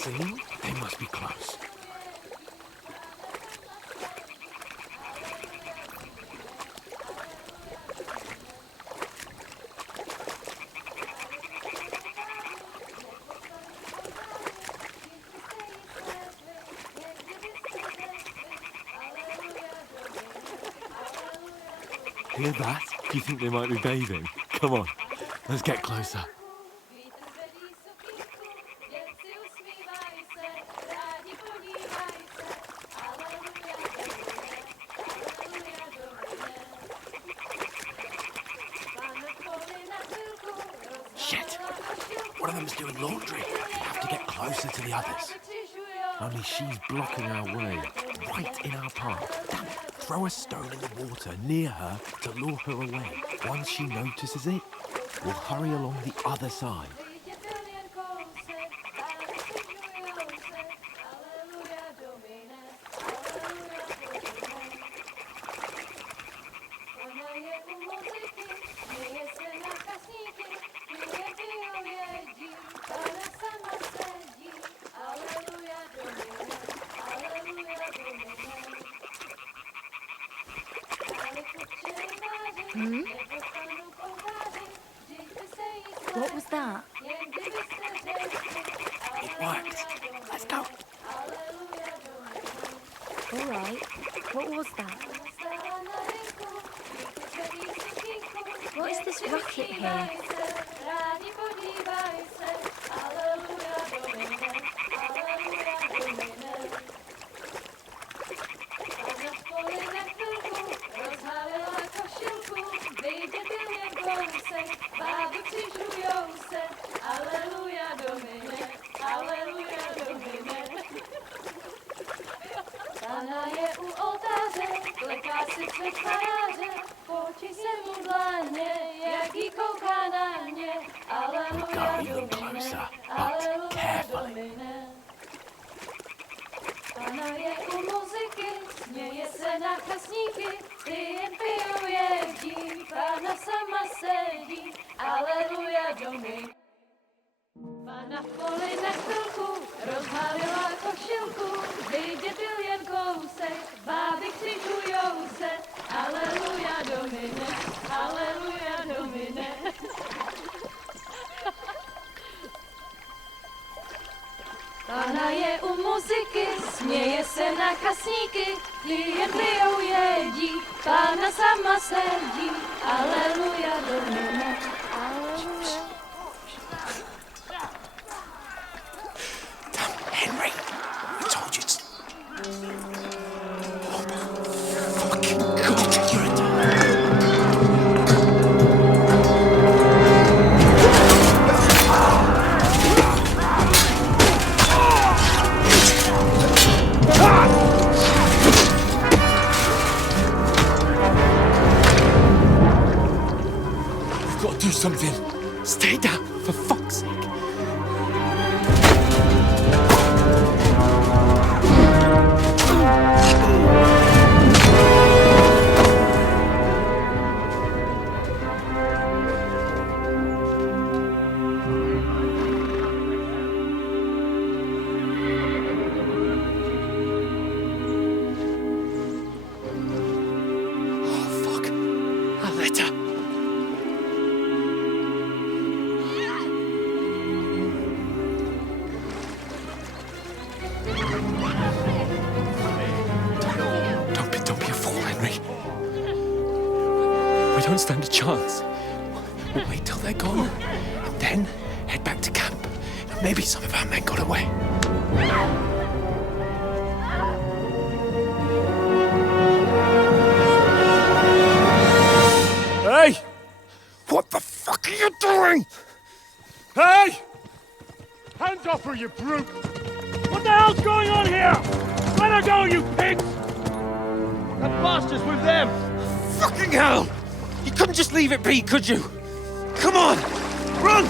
singing? They must be close. Hear that? Do you think they might be bathing? Come on, let's get closer. Shit! One of them's doing laundry. We have to get closer to the others. Only she's blocking our way, right in our path. Damn it. Throw a stone in the water near her to lure her away. Once she notices it, we'll hurry along the other side. What was that? It worked. Let's go. All right. What was that? What is this racket here? We'll go even closer, but carefully. Pana je u muzyky, směje se na kasníky, ty jen pijou jedí, Pana sama sedí, aleluja domy. Pana v poli na chvilku, rozhalila košilku, vidět byl jen kousek, báby křižujou se, aleluja domine, aleluja domine. Pana je u muziky, směje se na kasníky, ty jen pijou jedí, Pána sama sedí, aleluja domine, aleluja. Damn, Henry! I told you it's... Oh, fucking God, you're a dog. Do something. Stay down, for fuck's sake. Oh, fuck. A letter. Don't be a fool, Henry. We don't stand a chance. We'll wait till they're gone, and then head back to camp. Maybe some of our men got away. Hey! What the fuck are you doing? Hey! Hands off her, you brute! What the hell's going on here? Let her go, you pigs! That bastard's with them! Fucking hell! You couldn't just leave it be, could you? Come on! Run!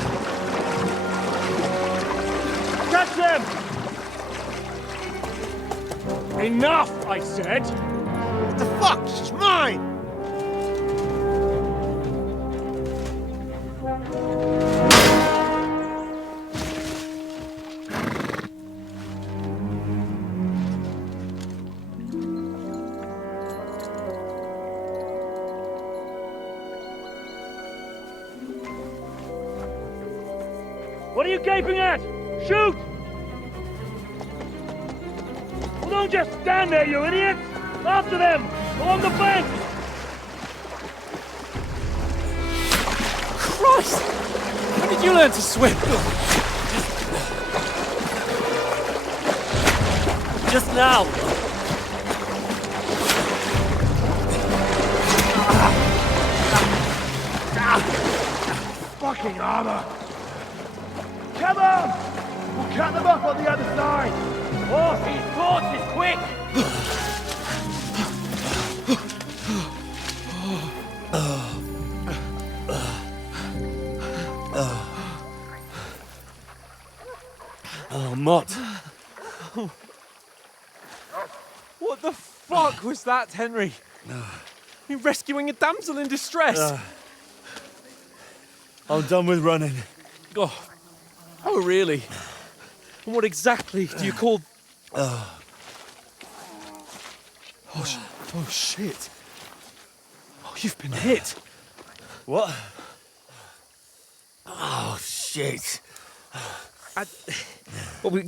Catch them! Enough, I said! What the fuck? She's mine! What are you gaping at? Shoot! Well, don't just stand there, you idiots! After them! Along the bank! Christ! When did you learn to swim? Just now! Fucking armor! Come on! We'll cut them off on the other side! Horse these torches, quick! Oh, Mott. What the fuck was that, Henry? You rescuing a damsel in distress? I'm done with running. Oh, really? And what exactly do you call... Oh, shit. Oh, you've been hit. What? Oh, shit. Well, we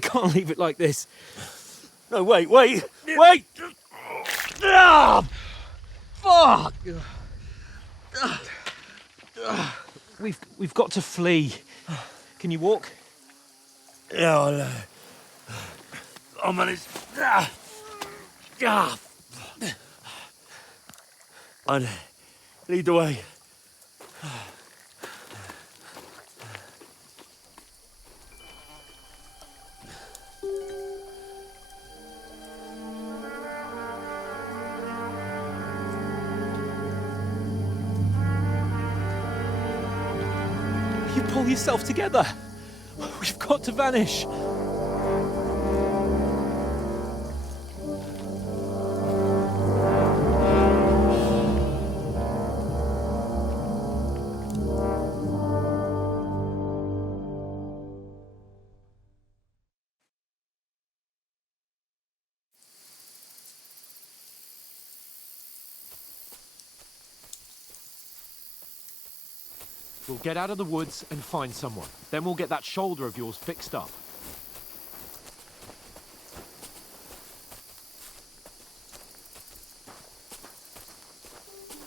can't leave it like this. No, wait! Ah! Fuck! We've got to flee. Can you walk? Yeah, I'll manage. I'd lead the way. You pull yourself together. We've got to vanish. We'll get out of the woods and find someone. Then we'll get that shoulder of yours fixed up.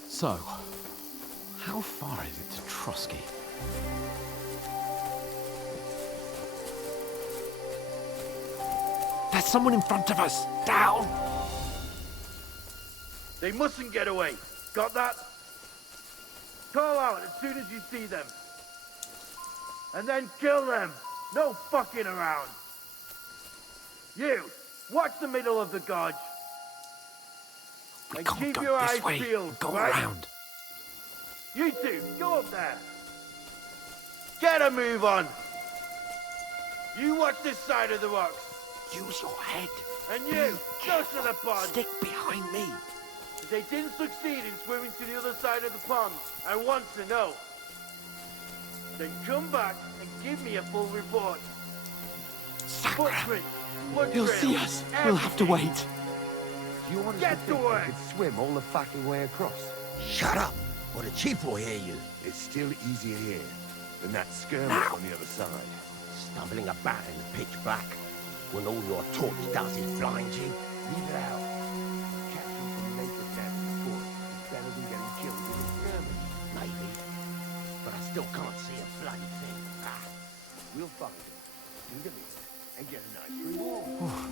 So, how far is it to Trusky? There's someone in front of us! Down! They mustn't get away. Got that? Call out as soon as you see them. And then kill them. No fucking around. You, watch the middle of the gorge. We And can't keep go your this eyes way. peeled, Go right? around. You two, go up there. Get a move on. You watch this side of the rocks. Use your head. And you, go to the pond. Stick behind me. If they didn't succeed in swimming to the other side of the pond, I want to know. Then come back and give me a full report. Sakra. Footprints, blood He'll trails, see us. We'll have to everything. wait. You want us Get to to think we work. could swim all the fucking way across? Shut up, or the chief will hear you. It's still easier here than that skirmish on the other side. Stumbling about in the pitch black, when all your torch does is blind you. Leave it out. Catching some naked dancing sport is better than getting killed in a skirmish. Maybe. But I still can't see a bloody thing. We'll find it, do the mission, and get a nice reward.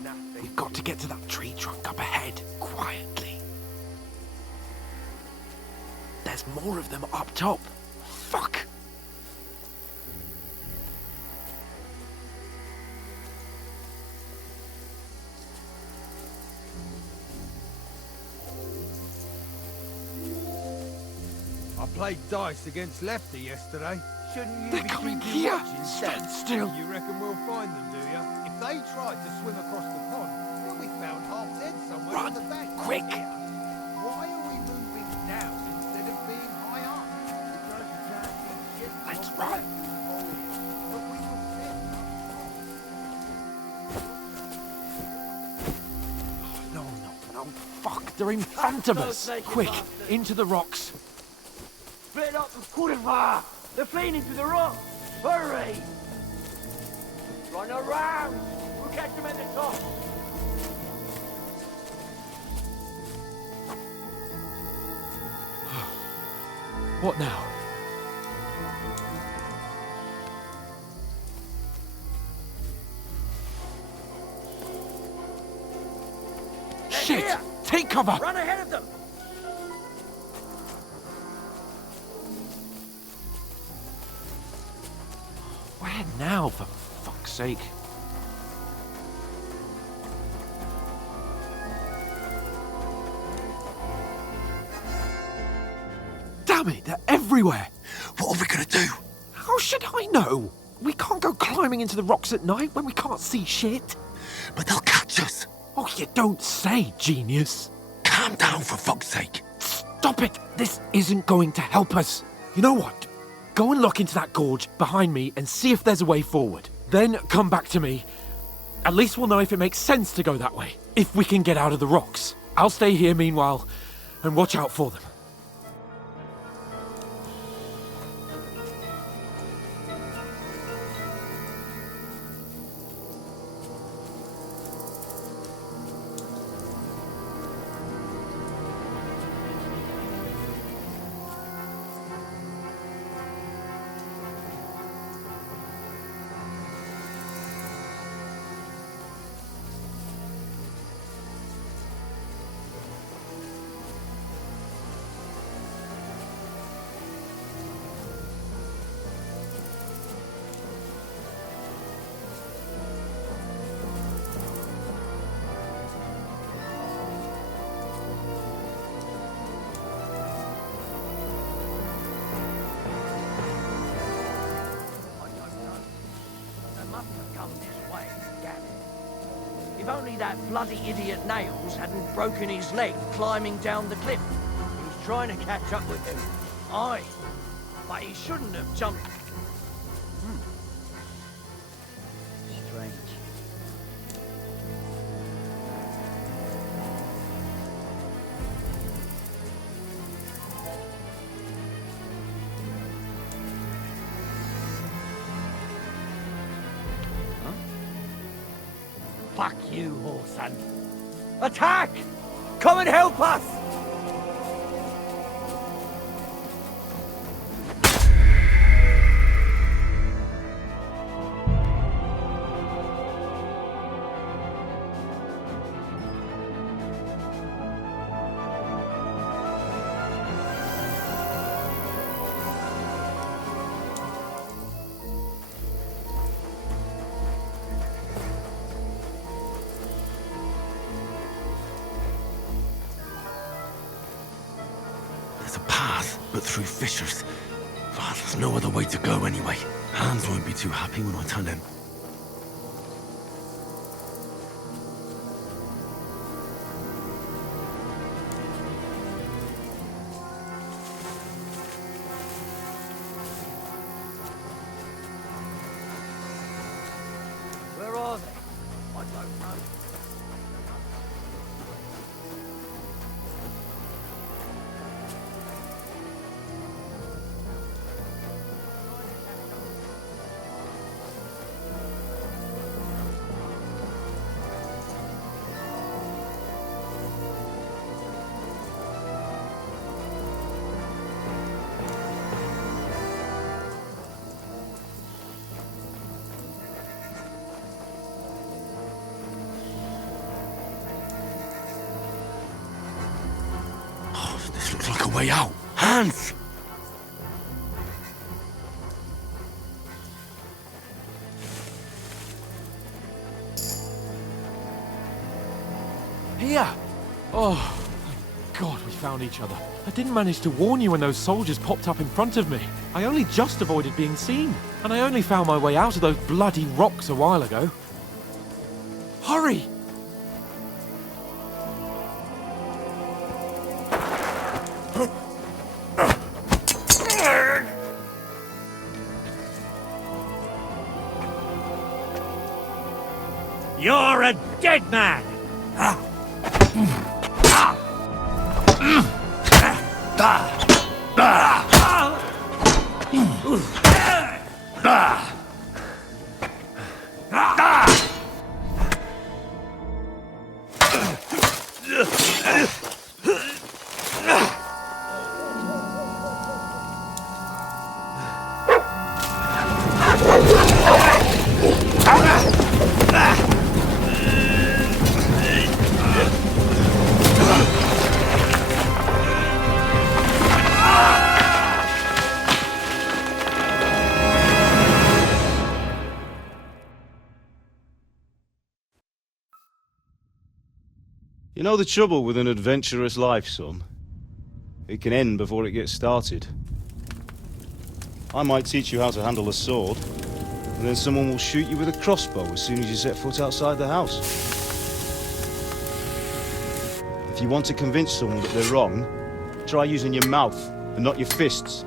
Nothing. We've got to get to that tree trunk up ahead, quietly. There's more of them up top. Fuck! I played dice against Lefty yesterday. Shouldn't you They're be coming keeping here! watch instead? Stand still! You reckon we'll find them, do you? If they tried to swim across the pond, they'll be found half dead somewhere Run! on the bank. Quick! Why are we moving down instead of being high up? Because you can't see shit from Let's up run. there. But we were set No, fuck! They're in front of us! Quick, into the rocks! Split up and put it fire. They're fleeing into the rock. Hurry! Run around! We'll catch them at the top! What now? Shit! Here. Take cover! Run ahead of them! Where now, for fuck's sake? Damn it, they're everywhere! What are we gonna do? How should I know? We can't go climbing into the rocks at night when we can't see shit. But they'll catch us. Oh, you don't say, genius. Calm down, for fuck's sake. Stop it! This isn't going to help us. You know what? Go and look into that gorge behind me and see if there's a way forward. Then come back to me. At least we'll know if it makes sense to go that way. If we can get out of the rocks. I'll stay here meanwhile and watch out for them. If only that bloody idiot Nails hadn't broken his leg climbing down the cliff. He was trying to catch up with him. Aye, but he shouldn't have jumped. Strange. Fuck you, Horson. Attack! Come and help us! There's a path, but through fissures. Ah, there's no other way to go anyway. Hans won't be too happy when I tell him. Where are they? I don't know. Oh, this looks like a way out. Hans! Here! Oh, thank God we found each other. I didn't manage to warn you when those soldiers popped up in front of me. I only just avoided being seen. And I only found my way out of those bloody rocks a while ago. Hurry! You're a dead man! You know the trouble with an adventurous life, son? It can end before it gets started. I might teach you how to handle a sword, and then someone will shoot you with a crossbow as soon as you set foot outside the house. If you want to convince someone that they're wrong, try using your mouth and not your fists.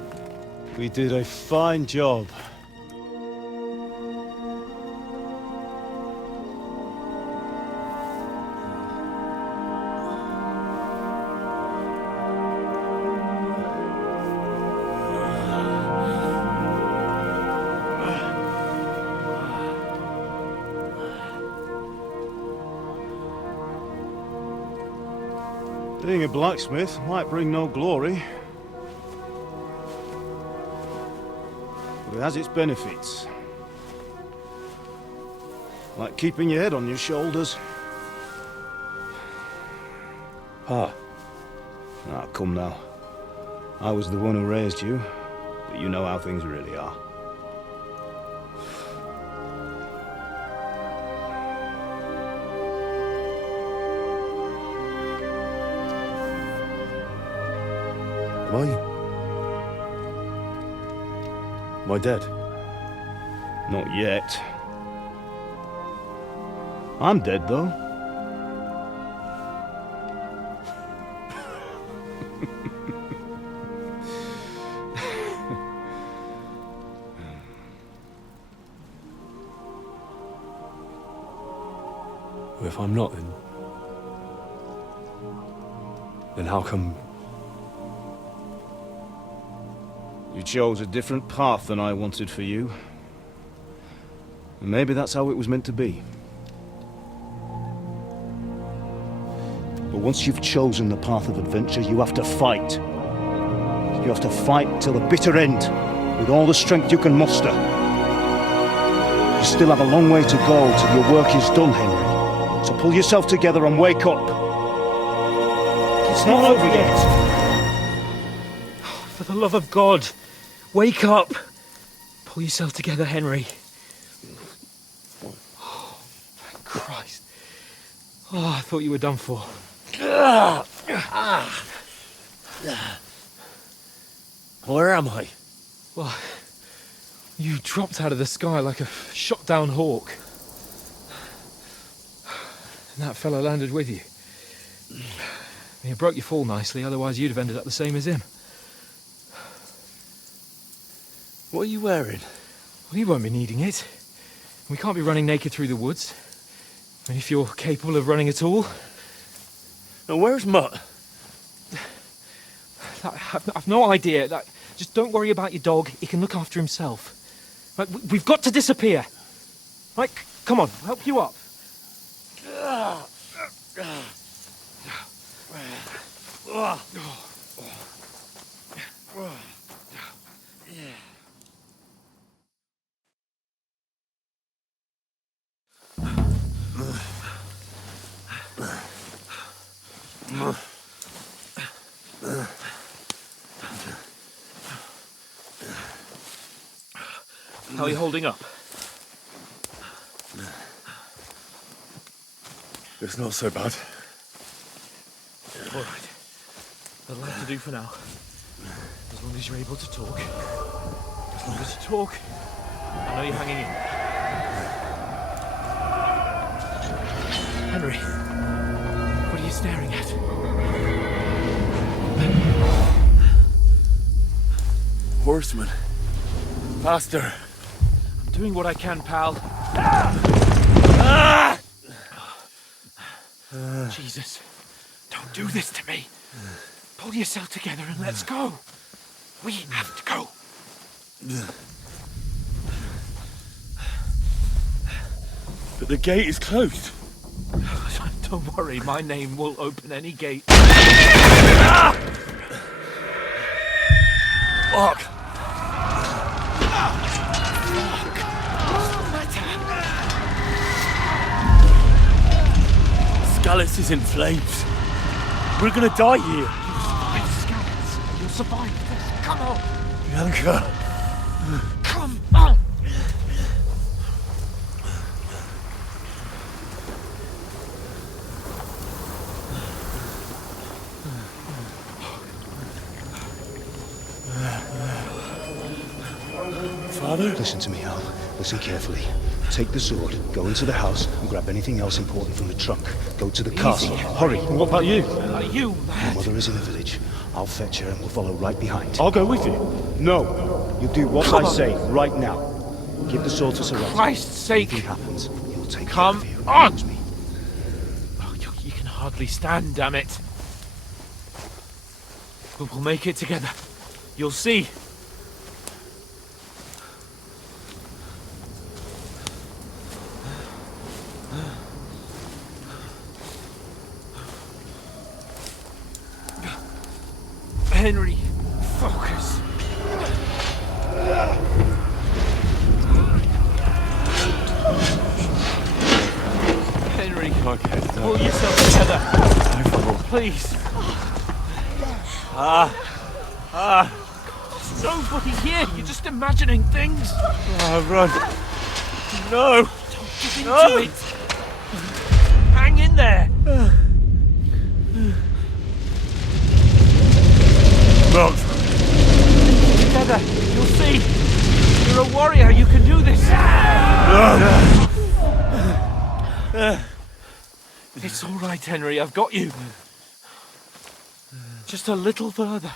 We did a fine job. Being a blacksmith might bring no glory, but it has its benefits. Like keeping your head on your shoulders. Pa. Ah, come now. I was the one who raised you, but you know how things really are. Am I dead? Not yet. I'm dead, though. If I'm not, then how come... You chose a different path than I wanted for you. And maybe that's how it was meant to be. But once you've chosen the path of adventure, you have to fight. You have to fight till the bitter end, with all the strength you can muster. You still have a long way to go till your work is done, Henry. So pull yourself together and wake up. It's not over yet. For the love of God, wake up! Pull yourself together, Henry. Oh, thank Christ. Oh, I thought you were done for. Where am I? Well, you dropped out of the sky like a shot-down hawk. And that fella landed with you. He broke your fall nicely, otherwise you'd have ended up the same as him. What are you wearing? Well, you won't be needing it. We can't be running naked through the woods. And if you're capable of running at all... Now, where's Mutt? I've no idea. Just don't worry about your dog. He can look after himself. Right, we've got to disappear. Right, come on, I'll help you up. How are you holding up? It's not so bad. All right. That'll have to do for now. As long as you're able to talk. As long as you talk, I know you're hanging in. Henry, what are you staring at? Horseman. Faster. I'm doing what I can, pal. Jesus, don't do this to me. Pull yourself together and let's go. We have to go. But the gate is closed. Don't worry, my name will open any gate. Fuck! Scallis is in flames. We're gonna die here. Survive, Scouts. You'll survive this. Come on. Bianca. Come on. Father? Listen to me, Al. Listen carefully. Take the sword, go into the house, and grab anything else important from the trunk. Go to the castle. Hurry. What about you? Are you Your mad? mother is in the village. I'll fetch her and we'll follow right behind. I'll go with you. No! You do what Come I on. say right now. Give the sword to Sir Otto. Christ's sake. Anything happens, he'll take Come care of you. on. Promise me. Oh, you can hardly stand, damn it. But we'll make it together. You'll see. Henry, focus. Henry, pull yourself together. Please. There's nobody here. You're just imagining things. Run. No. Give into it. Hang in there. Mount. Together. You'll see. You're a warrior. You can do this. It's all right, Henry. I've got you. Just a little further.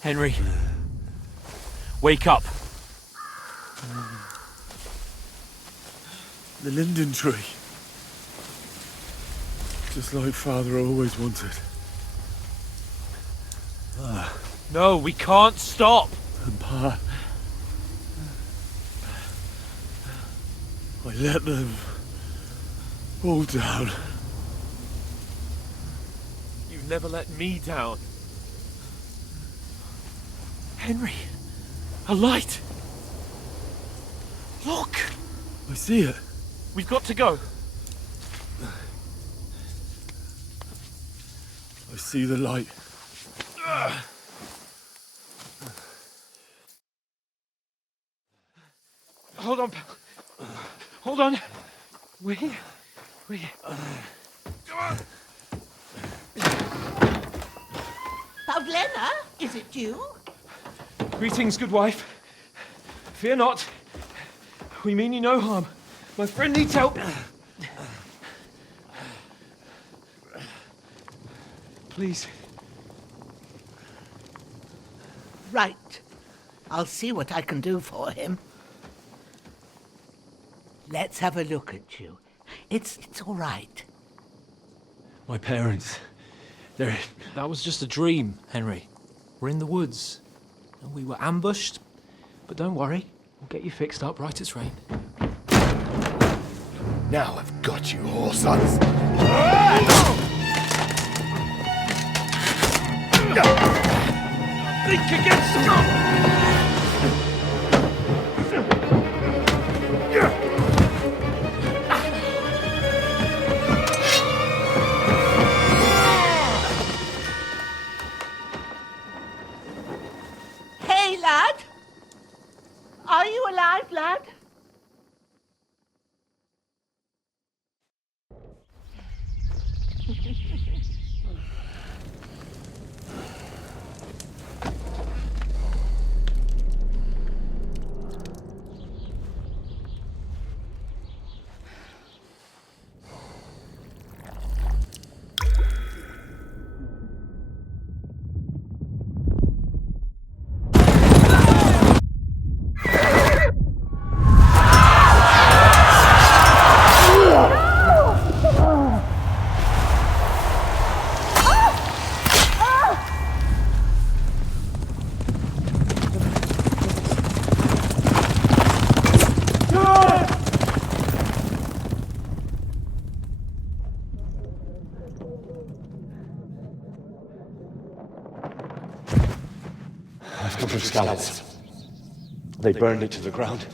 Henry, wake up. The linden tree. Just like Father always wanted. No, we can't stop. And Pa. I let them all down. You never let me down. Henry, a light. Look, I see it. we've got to go. I see the light. Hold on. Hold on. We. Pavlena, is it you? Greetings, good wife. Fear not. We mean you no harm. My friend needs help. Please. Right. I'll see what I can do for him. Let's have a look at you. It's all right. My parents. That was just a dream, Henry. We're in the woods. And we were ambushed. But don't worry. We'll get you fixed up right as rain. Now I've got you, whore sons. Think against Scott! Hey, lad! Are you alive, lad? scouts. They burned it to the ground.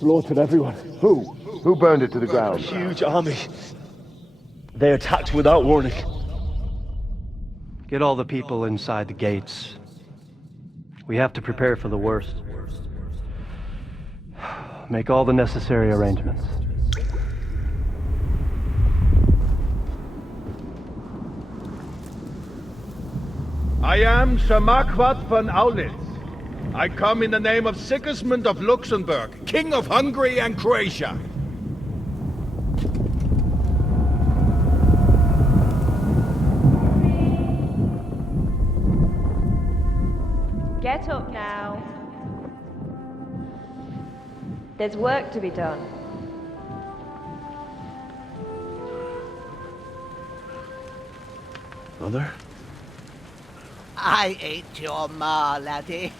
Slaughtered everyone. Who? Who burned it to the ground? Huge army. They attacked without warning. Get all the people inside the gates. We have to prepare for the worst. Make all the necessary arrangements. I am Sir Marquardt von Aulitz. I come in the name of Sigismund of Luxembourg, King of Hungary and Croatia. Get up now. There's work to be done. Mother? I ain't your ma, laddie.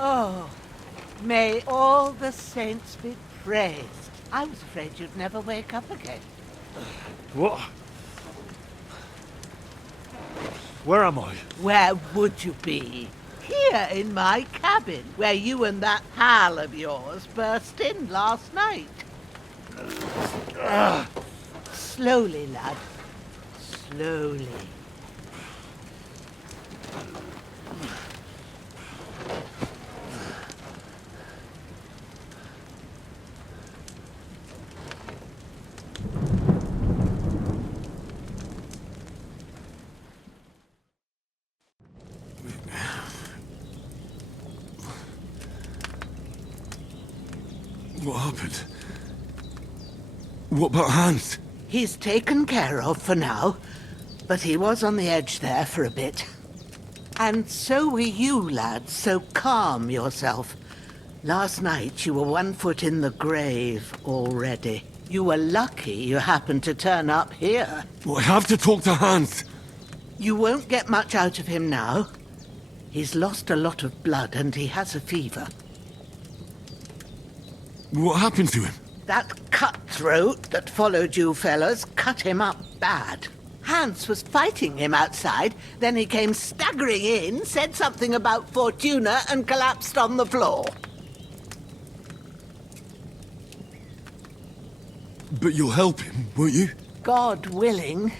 Oh, may all the saints be praised. I was afraid you'd never wake up again. What? Where am I? Where would you be? Here in my cabin, where you and that pal of yours burst in last night. Slowly, lad. Slowly. What happened? What about Hans? He's taken care of for now, but he was on the edge there for a bit. And so were you, lad, so calm yourself. Last night you were 1 foot in the grave already. You were lucky you happened to turn up here. I have to talk to Hans. You won't get much out of him now. He's lost a lot of blood and he has a fever. What happened to him? That cutthroat that followed you fellas cut him up bad. Hans was fighting him outside, then he came staggering in, said something about Fortuna and collapsed on the floor. But you'll help him, won't you? God willing.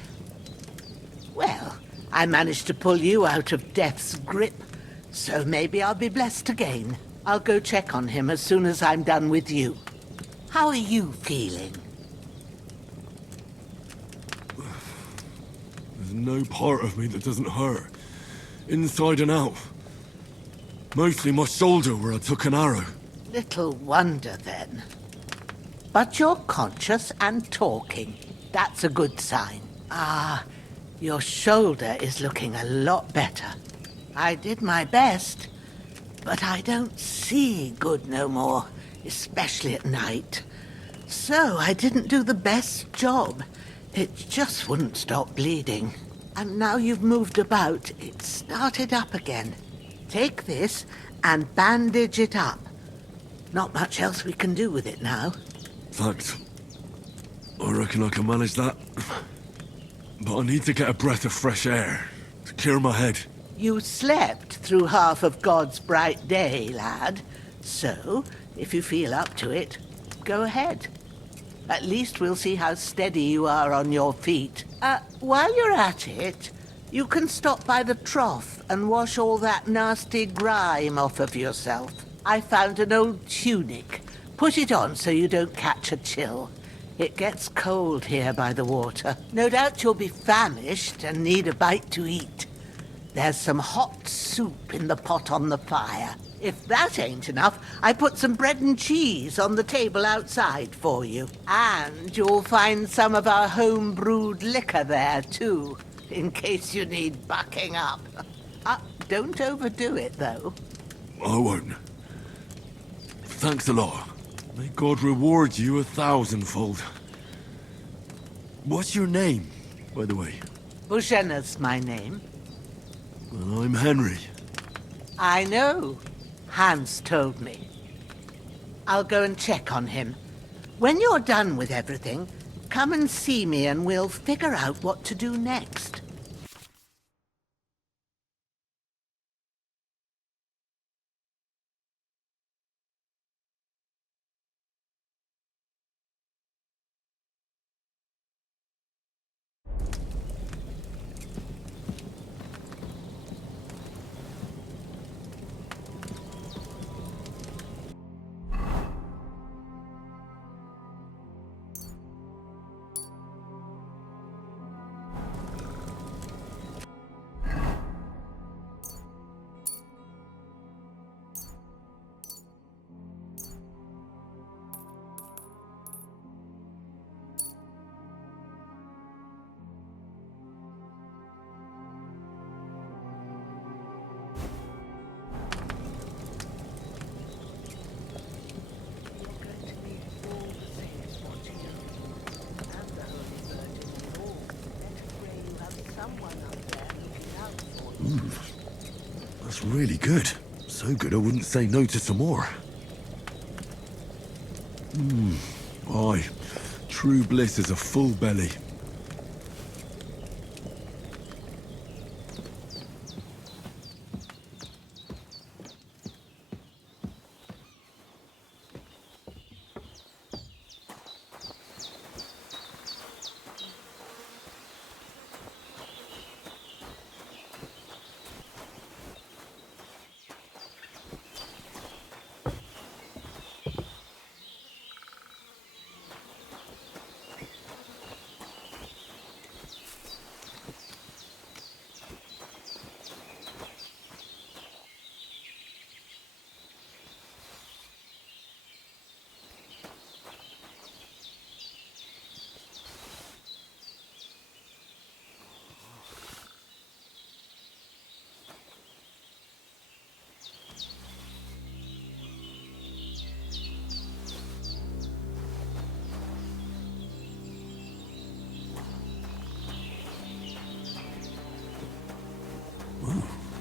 Well, I managed to pull you out of death's grip, so maybe I'll be blessed again. I'll go check on him as soon as I'm done with you. How are you feeling? There's no part of me that doesn't hurt. Inside and out. Mostly my shoulder where I took an arrow. Little wonder then. But you're conscious and talking. That's a good sign. Ah, your shoulder is looking a lot better. I did my best, but I don't see good no more, especially at night. So I didn't do the best job. It just wouldn't stop bleeding. And now you've moved about, it started up again. Take this and bandage it up. Not much else we can do with it now. Thanks. I reckon I can manage that. But I need to get a breath of fresh air to clear my head. You slept through half of God's bright day, lad. So, if you feel up to it, go ahead. At least we'll see how steady you are on your feet. While you're at it, you can stop by the trough and wash all that nasty grime off of yourself. I found an old tunic. Put it on so you don't catch a chill. It gets cold here by the water. No doubt you'll be famished and need a bite to eat. There's some hot soup in the pot on the fire. If that ain't enough, I put some bread and cheese on the table outside for you. And you'll find some of our home-brewed liquor there, too, in case you need bucking up. Don't overdo it, though. I won't. Thanks a lot. May God reward you 1,000-fold. What's your name, by the way? Bushenna's my name. Well, I'm Henry. I know. Hans told me. I'll go and check on him. When you're done with everything, come and see me and we'll figure out what to do next. That's really good. So good I wouldn't say no to some more. Aye. True bliss is a full belly.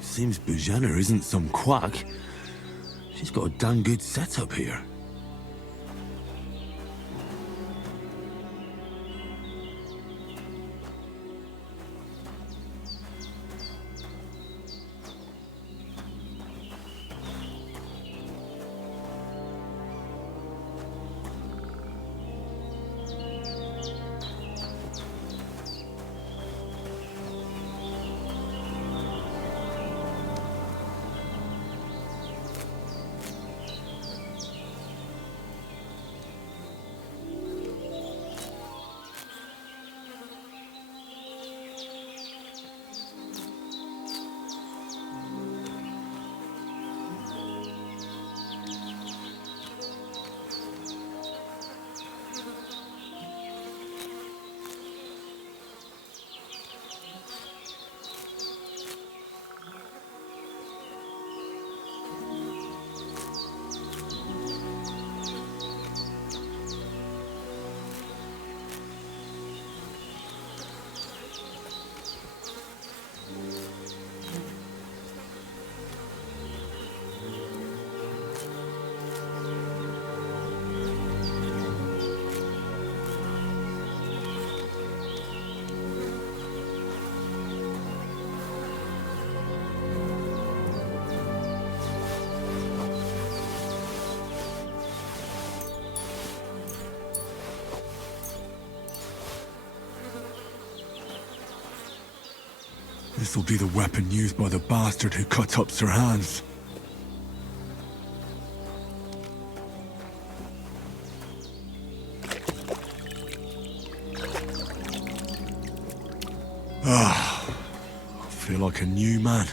Seems Bujana isn't some quack. She's got a damn good setup here. This'll be the weapon used by the bastard who cut up Sirhan's. I feel like a new man.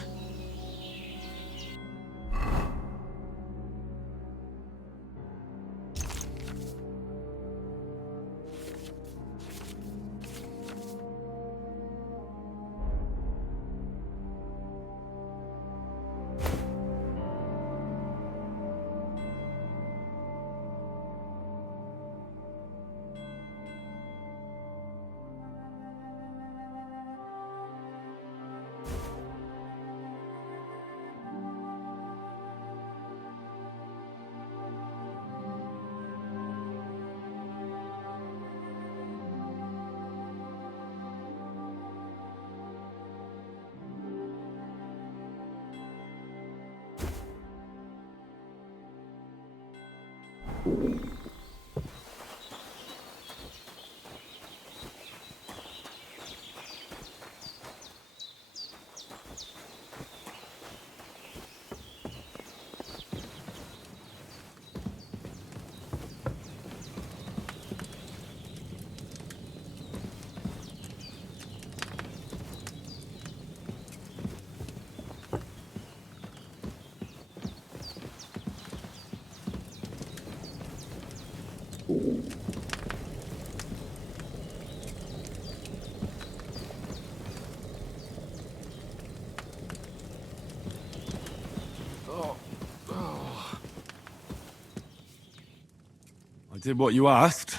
I did what you asked.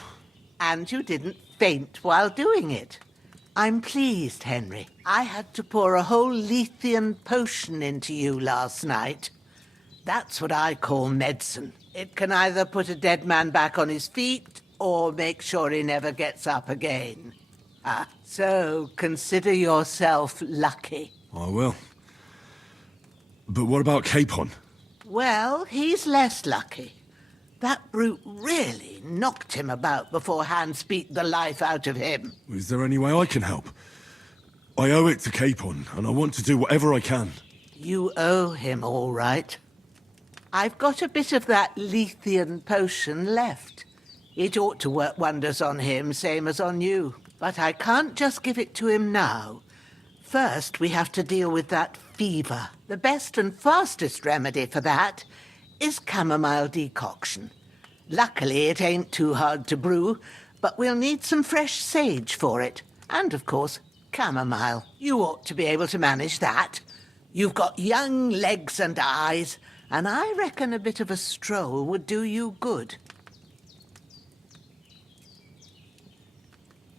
And you didn't faint while doing it. I'm pleased, Henry. I had to pour a whole Lethean potion into you last night. That's what I call medicine. It can either put a dead man back on his feet or make sure he never gets up again. So consider yourself lucky. I will. But what about Capon? Well, he's less lucky. That brute really knocked him about before Hans beat the life out of him. Is there any way I can help? I owe it to Capon, and I want to do whatever I can. You owe him, all right. I've got a bit of that Lethean potion left. It ought to work wonders on him, same as on you. But I can't just give it to him now. First, we have to deal with that fever. The best and fastest remedy for that is chamomile decoction. Luckily, it ain't too hard to brew, but we'll need some fresh sage for it. And, of course, chamomile. You ought to be able to manage that. You've got young legs and eyes, and I reckon a bit of a stroll would do you good.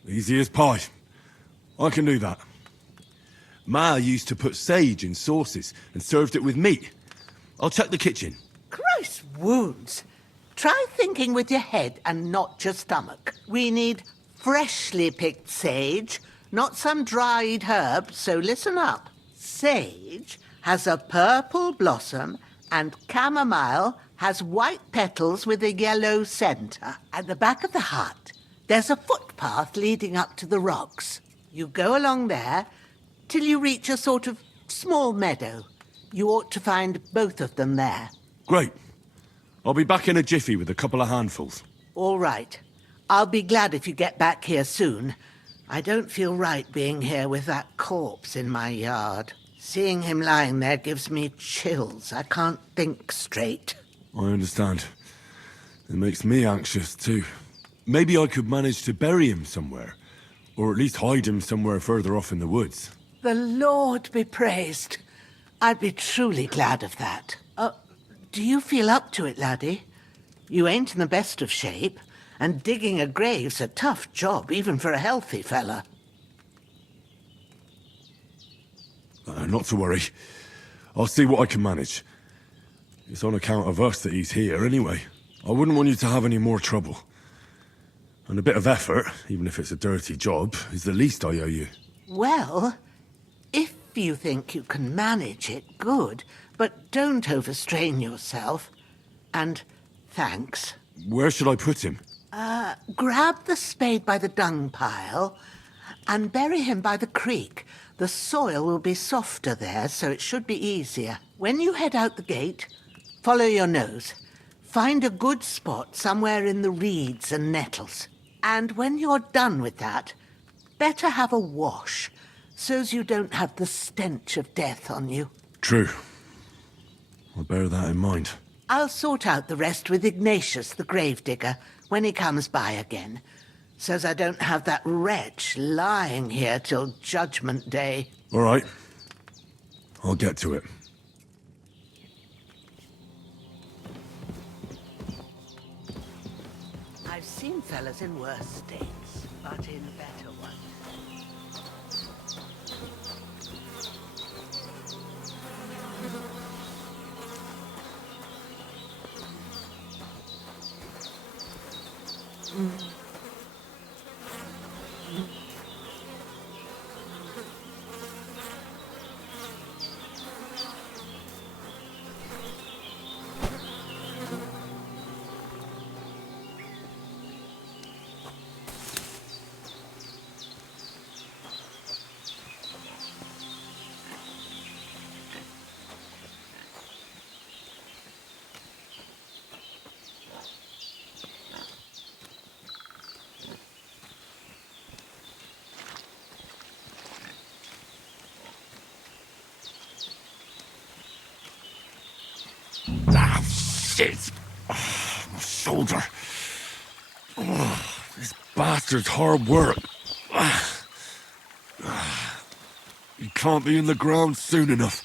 Easy as pie. I can do that. Ma used to put sage in sauces and served it with meat. I'll check the kitchen. Christ wounds! Try thinking with your head and not your stomach. We need freshly picked sage, not some dried herb, so listen up. Sage has a purple blossom and chamomile has white petals with a yellow centre. At the back of the hut, there's a footpath leading up to the rocks. You go along there till you reach a sort of small meadow. You ought to find both of them there. Great. I'll be back in a jiffy with a couple of handfuls. All right. I'll be glad if you get back here soon. I don't feel right being here with that corpse in my yard. Seeing him lying there gives me chills. I can't think straight. I understand. It makes me anxious, too. Maybe I could manage to bury him somewhere. Or at least hide him somewhere further off in the woods. The Lord be praised. I'd be truly glad of that. Do you feel up to it, laddie? You ain't in the best of shape, and digging a grave's a tough job, even for a healthy fella. Not to worry. I'll see what I can manage. It's on account of us that he's here, anyway. I wouldn't want you to have any more trouble. And a bit of effort, even if it's a dirty job, is the least I owe you. Well, if you think you can manage it, good. But don't overstrain yourself. And thanks. Where should I put him? Grab the spade by the dung pile and bury him by the creek. The soil will be softer there, so it should be easier. When you head out the gate, follow your nose. Find a good spot somewhere in the reeds and nettles. And when you're done with that, better have a wash, so's you don't have the stench of death on you. True. I'll bear that in mind. I'll sort out the rest with Ignatius, the gravedigger, when he comes by again, so's I don't have that wretch lying here till Judgment Day. All right. I'll get to it. I've seen fellas in worse states, but in better ones. Ah, shit! Oh, my shoulder. Oh, this bastard's hard work. He can't be in the ground soon enough.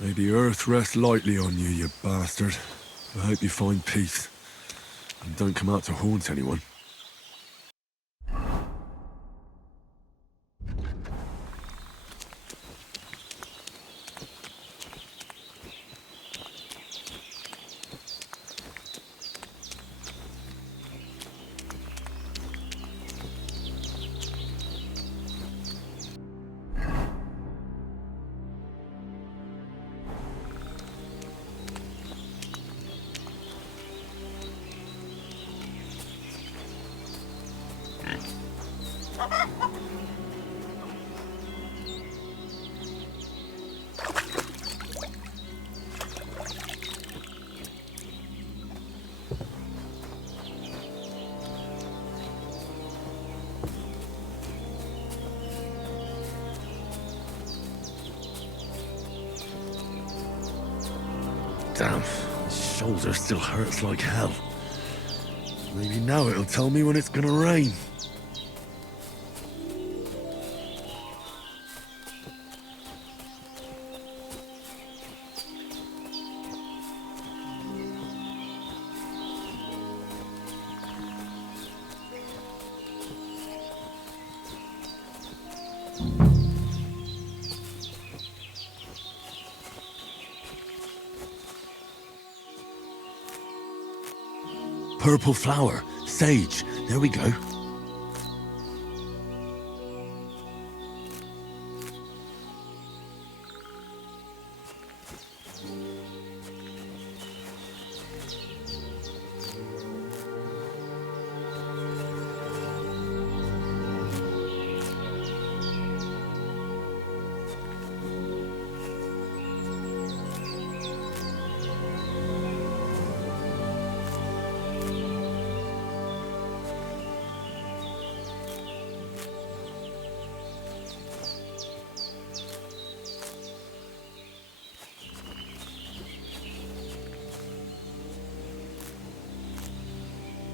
May the earth rest lightly on you, you bastard. I hope you find peace. And don't come out to haunt anyone. Damn, his shoulder still hurts like hell. Maybe now it'll tell me when it's gonna rain. Purple flower, sage, there we go.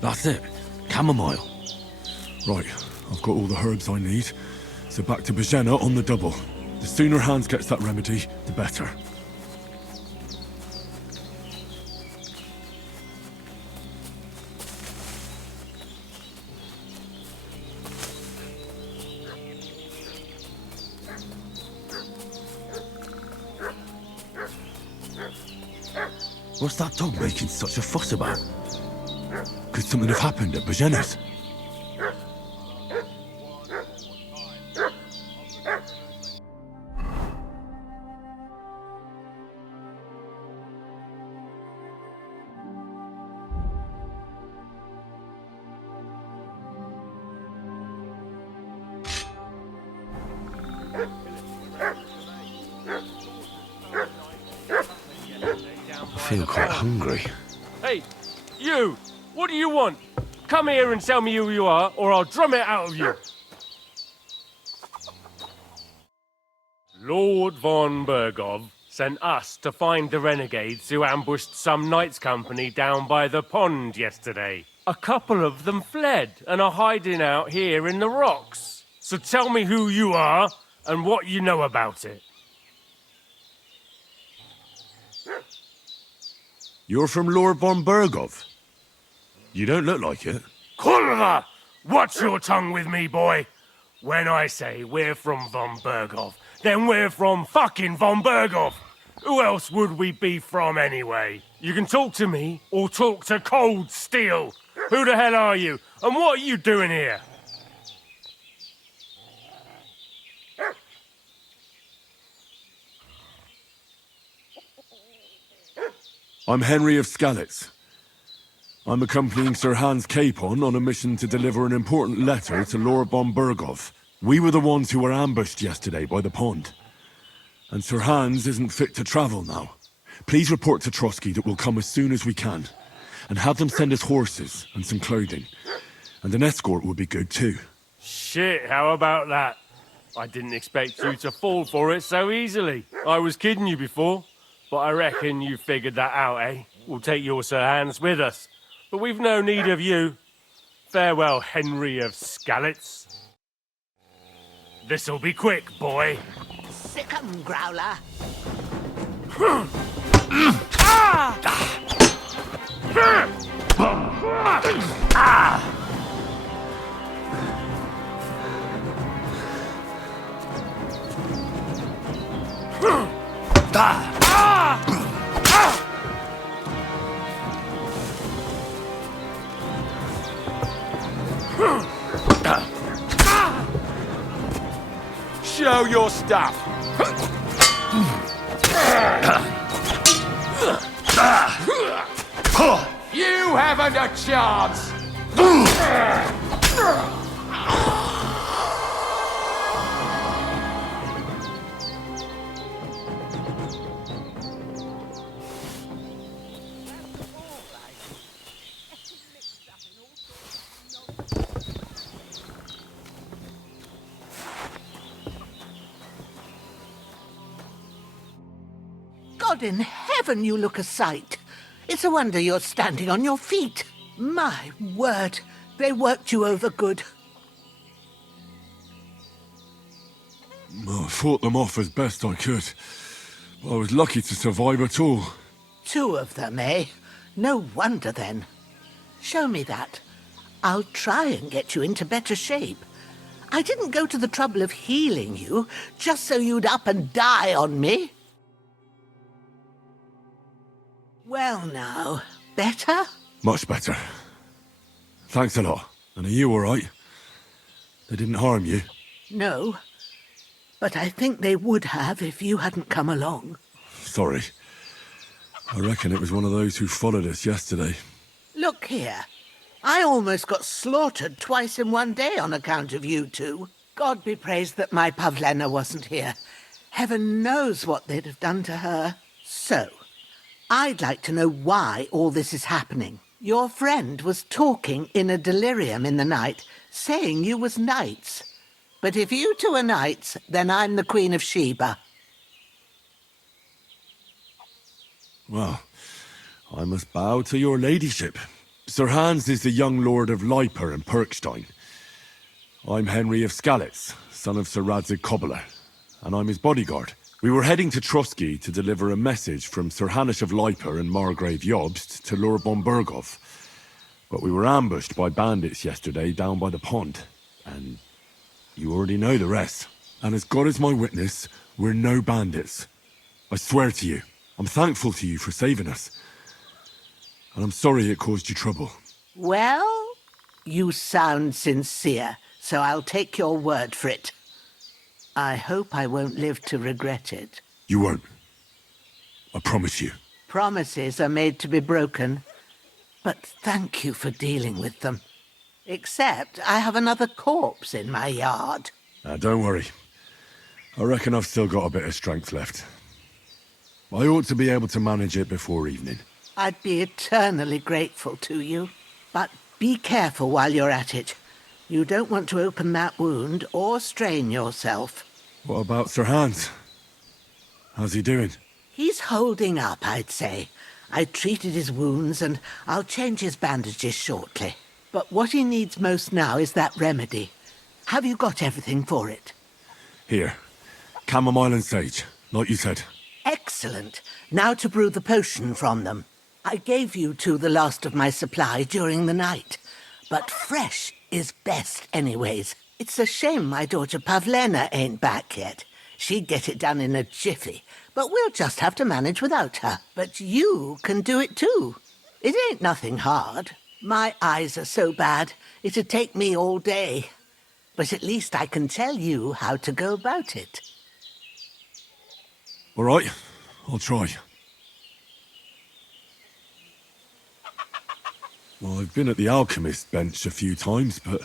That's it. Chamomile. Right, I've got all the herbs I need. So back to Bajena on the double. The sooner Hans gets that remedy, the better. What's that dog making such a fuss about? Could something have happened at Bajena's? I feel quite hungry. Hey, you! What do you want? Come here and tell me who you are, or I'll drum it out of you. Lord von Bergov sent us to find the renegades who ambushed some knights' company down by the pond yesterday. A couple of them fled and are hiding out here in the rocks. So tell me who you are and what you know about it. You're from Lord von Bergov? You don't look like it. Kurva! Watch your tongue with me, boy. When I say we're from von Bergov, then we're from fucking von Bergov. Who else would we be from anyway? You can talk to me or talk to cold steel. Who the hell are you? And what are you doing here? I'm Henry of Skalitz. I'm accompanying Sir Hans Capon on a mission to deliver an important letter to Lord von Bergov. We were the ones who were ambushed yesterday by the pond. And Sir Hans isn't fit to travel now. Please report to Trotsky that we'll come as soon as we can. And have them send us horses and some clothing. And an escort would be good too. Shit, how about that? I didn't expect you to fall for it so easily. I was kidding you before. But I reckon you figured that out, eh? We'll take your Sir Hans with us. But we've no need of you. Farewell, Henry of Skalitz. This'll be quick, boy. Sick 'em, Growler. Show your stuff. You haven't a chance. God in heaven, you look a sight. It's a wonder you're standing on your feet. My word, they worked you over good. I fought them off as best I could. But I was lucky to survive at all. 2 of them, eh? No wonder then. Show me that. I'll try and get you into better shape. I didn't go to the trouble of healing you just so you'd up and die on me. Well now, better? Much better. Thanks a lot. And are you all right? They didn't harm you? No, but I think they would have if you hadn't come along. Sorry. I reckon it was one of those who followed us yesterday. Look here. I almost got slaughtered twice in one day on account of you two. God be praised that my Pavlena wasn't here. Heaven knows what they'd have done to her. So, I'd like to know why all this is happening. Your friend was talking in a delirium in the night, saying you was knights. But if you two are knights, then I'm the Queen of Sheba. Well, I must bow to your ladyship. Sir Hans is the young lord of Leiper and Perkstein. I'm Henry of Skalitz, son of Sir Radzig Cobbler, and I'm his bodyguard. We were heading to Trotsky to deliver a message from Sir Hanish of Leiper and Margrave Jobst to Lord von Berghoff. But we were ambushed by bandits yesterday down by the pond, and you already know the rest. And as God is my witness, we're no bandits. I swear to you, I'm thankful to you for saving us. And I'm sorry it caused you trouble. Well, you sound sincere, so I'll take your word for it. I hope I won't live to regret it. You won't. I promise you. Promises are made to be broken, but thank you for dealing with them. Except I have another corpse in my yard. Now, don't worry. I reckon I've still got a bit of strength left. I ought to be able to manage it before evening. I'd be eternally grateful to you. But be careful while you're at it. You don't want to open that wound or strain yourself. What about Sir Hans? How's he doing? He's holding up, I'd say. I treated his wounds and I'll change his bandages shortly. But what he needs most now is that remedy. Have you got everything for it? Here. Chamomile and sage, like you said. Excellent. Now to brew the potion from them. I gave you two the last of my supply during the night. But fresh is best anyways. It's a shame my daughter Pavlena ain't back yet. She'd get it done in a jiffy. But we'll just have to manage without her. But you can do it too. It ain't nothing hard. My eyes are so bad, it'd take me all day. But at least I can tell you how to go about it. All right, I'll try. Well, I've been at the alchemist bench a few times, but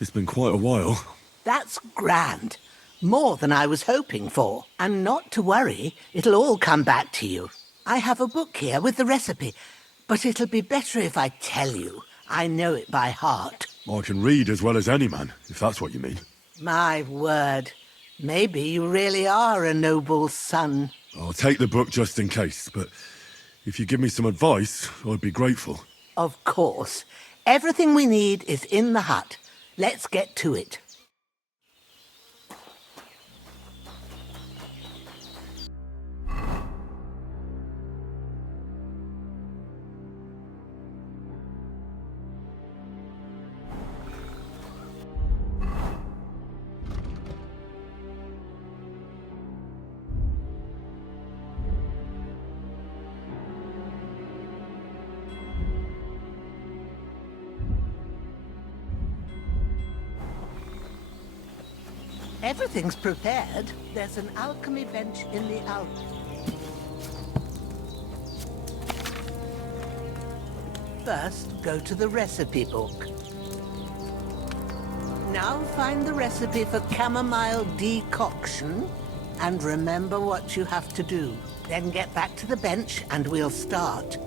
it's been quite a while. That's grand. More than I was hoping for. And not to worry, it'll all come back to you. I have a book here with the recipe, but it'll be better if I tell you. I know it by heart. I can read as well as any man, if that's what you mean. My word. Maybe you really are a noble son. I'll take the book just in case, but if you give me some advice, I'd be grateful. Of course. Everything we need is in the hut. Let's get to it. Everything's prepared. There's an alchemy bench in the First, go to the recipe book. Now find the recipe for chamomile decoction and remember what you have to do. Then get back to the bench and we'll start.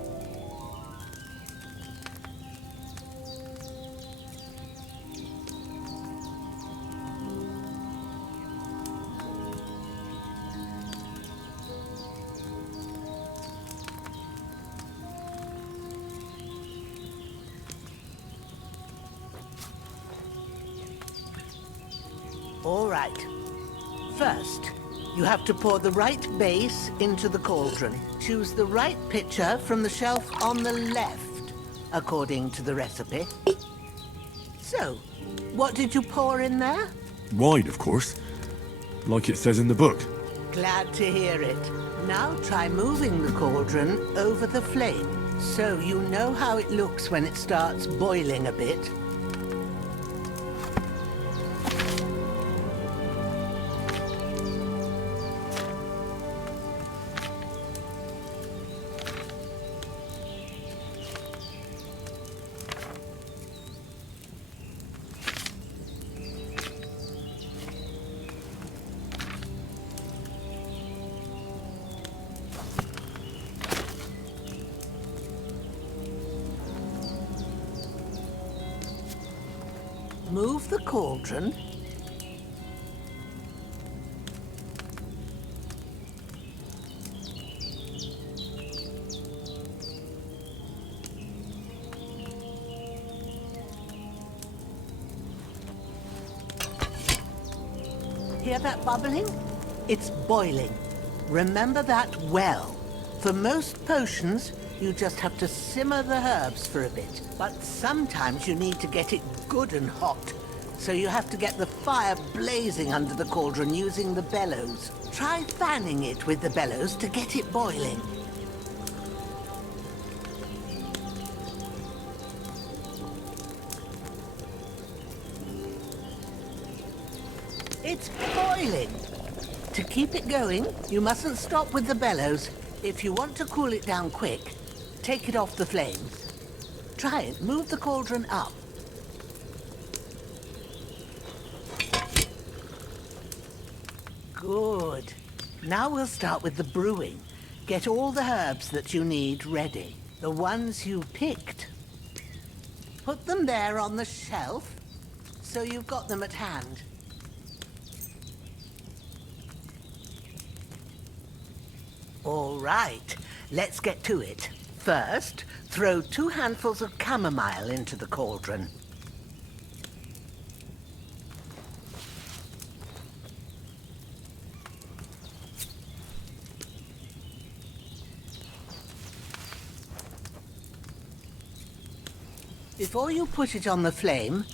All right. First, you have to pour the right base into the cauldron. Choose the right pitcher from the shelf on the left, according to the recipe. So, what did you pour in there? Wine, of course. Like it says in the book. Glad to hear it. Now try moving the cauldron over the flame, so you know how it looks when it starts boiling a bit. Move the cauldron. Hear that bubbling? It's boiling. Remember that well. For most potions, you just have to simmer the herbs for a bit. But sometimes you need to get it good and hot. So you have to get the fire blazing under the cauldron using the bellows. Try fanning it with the bellows to get it boiling. It's boiling. To keep it going, you mustn't stop with the bellows. If you want to cool it down quick, take it off the flames. Try it. Move the cauldron up. Good. Now we'll start with the brewing. Get all the herbs that you need ready. The ones you picked. Put them there on the shelf, so you've got them at hand. All right, let's get to it. First, throw 2 handfuls of chamomile into the cauldron. Before you put it on the flame,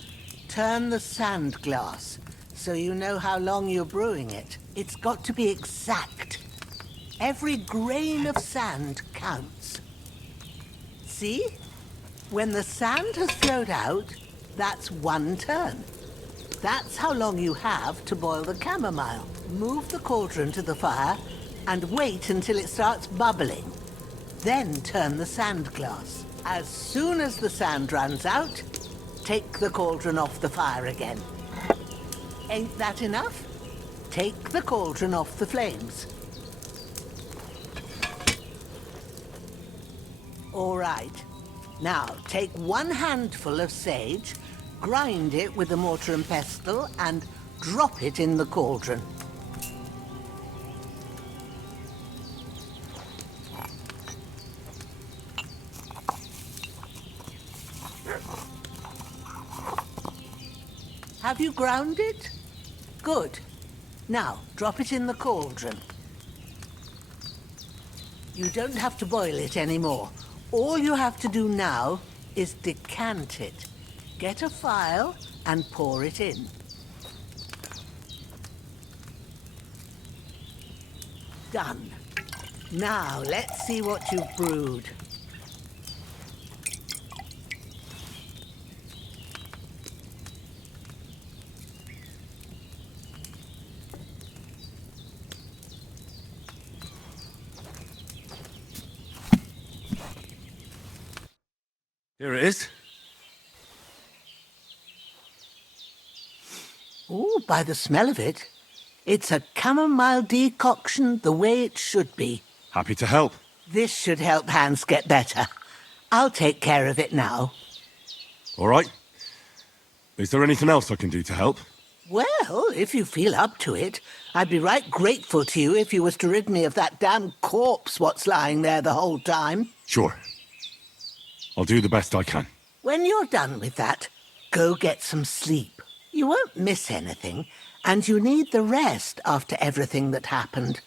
turn the sand glass so you know how long you're brewing it. It's got to be exact. Every grain of sand counts. See? When the sand has flowed out, that's 1 turn. That's how long you have to boil the chamomile. Move the cauldron to the fire and wait until it starts bubbling. Then turn the sand glass. As soon as the sand runs out, take the cauldron off the fire again. Ain't that enough? Take the cauldron off the flames. All right. Now, take 1 handful of sage, grind it with a mortar and pestle, and drop it in the cauldron. Have you ground it? Good. Now, drop it in the cauldron. You don't have to boil it anymore. All you have to do now is decant it. Get a phial and pour it in. Done. Now, let's see what you've brewed. Here it is. Oh, by the smell of it, it's a chamomile decoction the way it should be. Happy to help. This should help Hans get better. I'll take care of it now. All right. Is there anything else I can do to help? Well, if you feel up to it, I'd be right grateful to you if you was to rid me of that damn corpse what's lying there the whole time. Sure. I'll do the best I can. When you're done with that, go get some sleep. You won't miss anything, and you need the rest after everything that happened.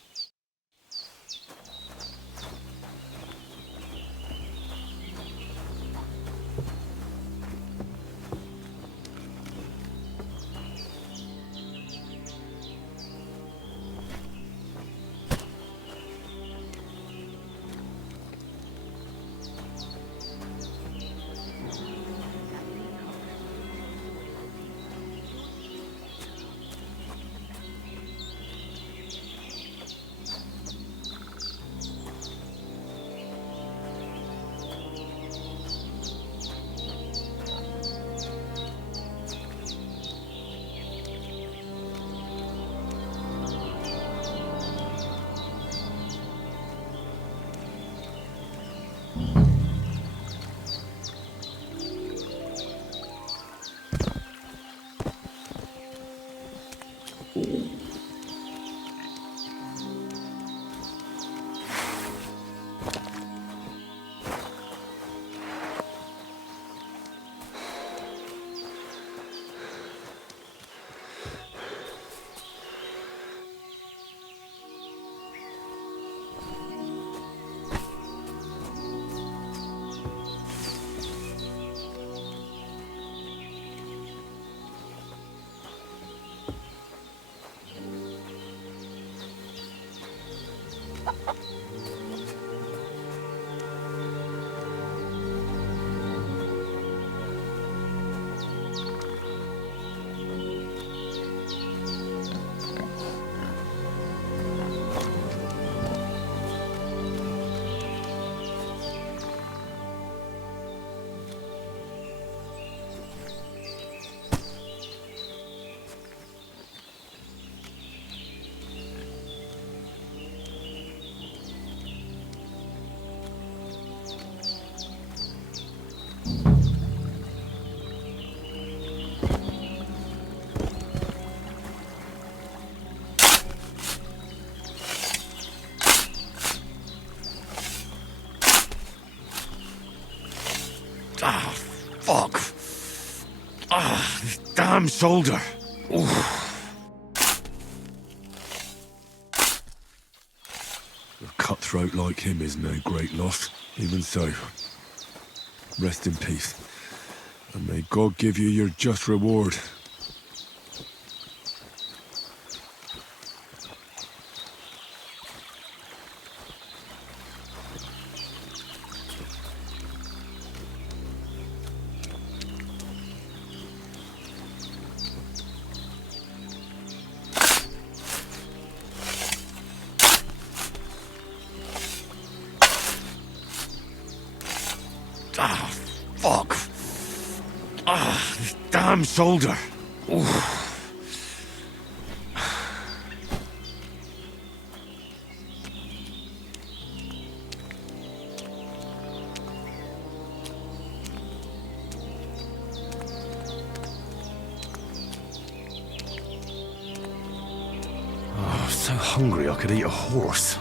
Ah, fuck. Ah, this damn shoulder. Oof. A cutthroat like him is no great loss. Even so, rest in peace. And may God give you your just reward. Ah, fuck. Ah, this damn shoulder. Oof. Oh, I'm so hungry I could eat a horse.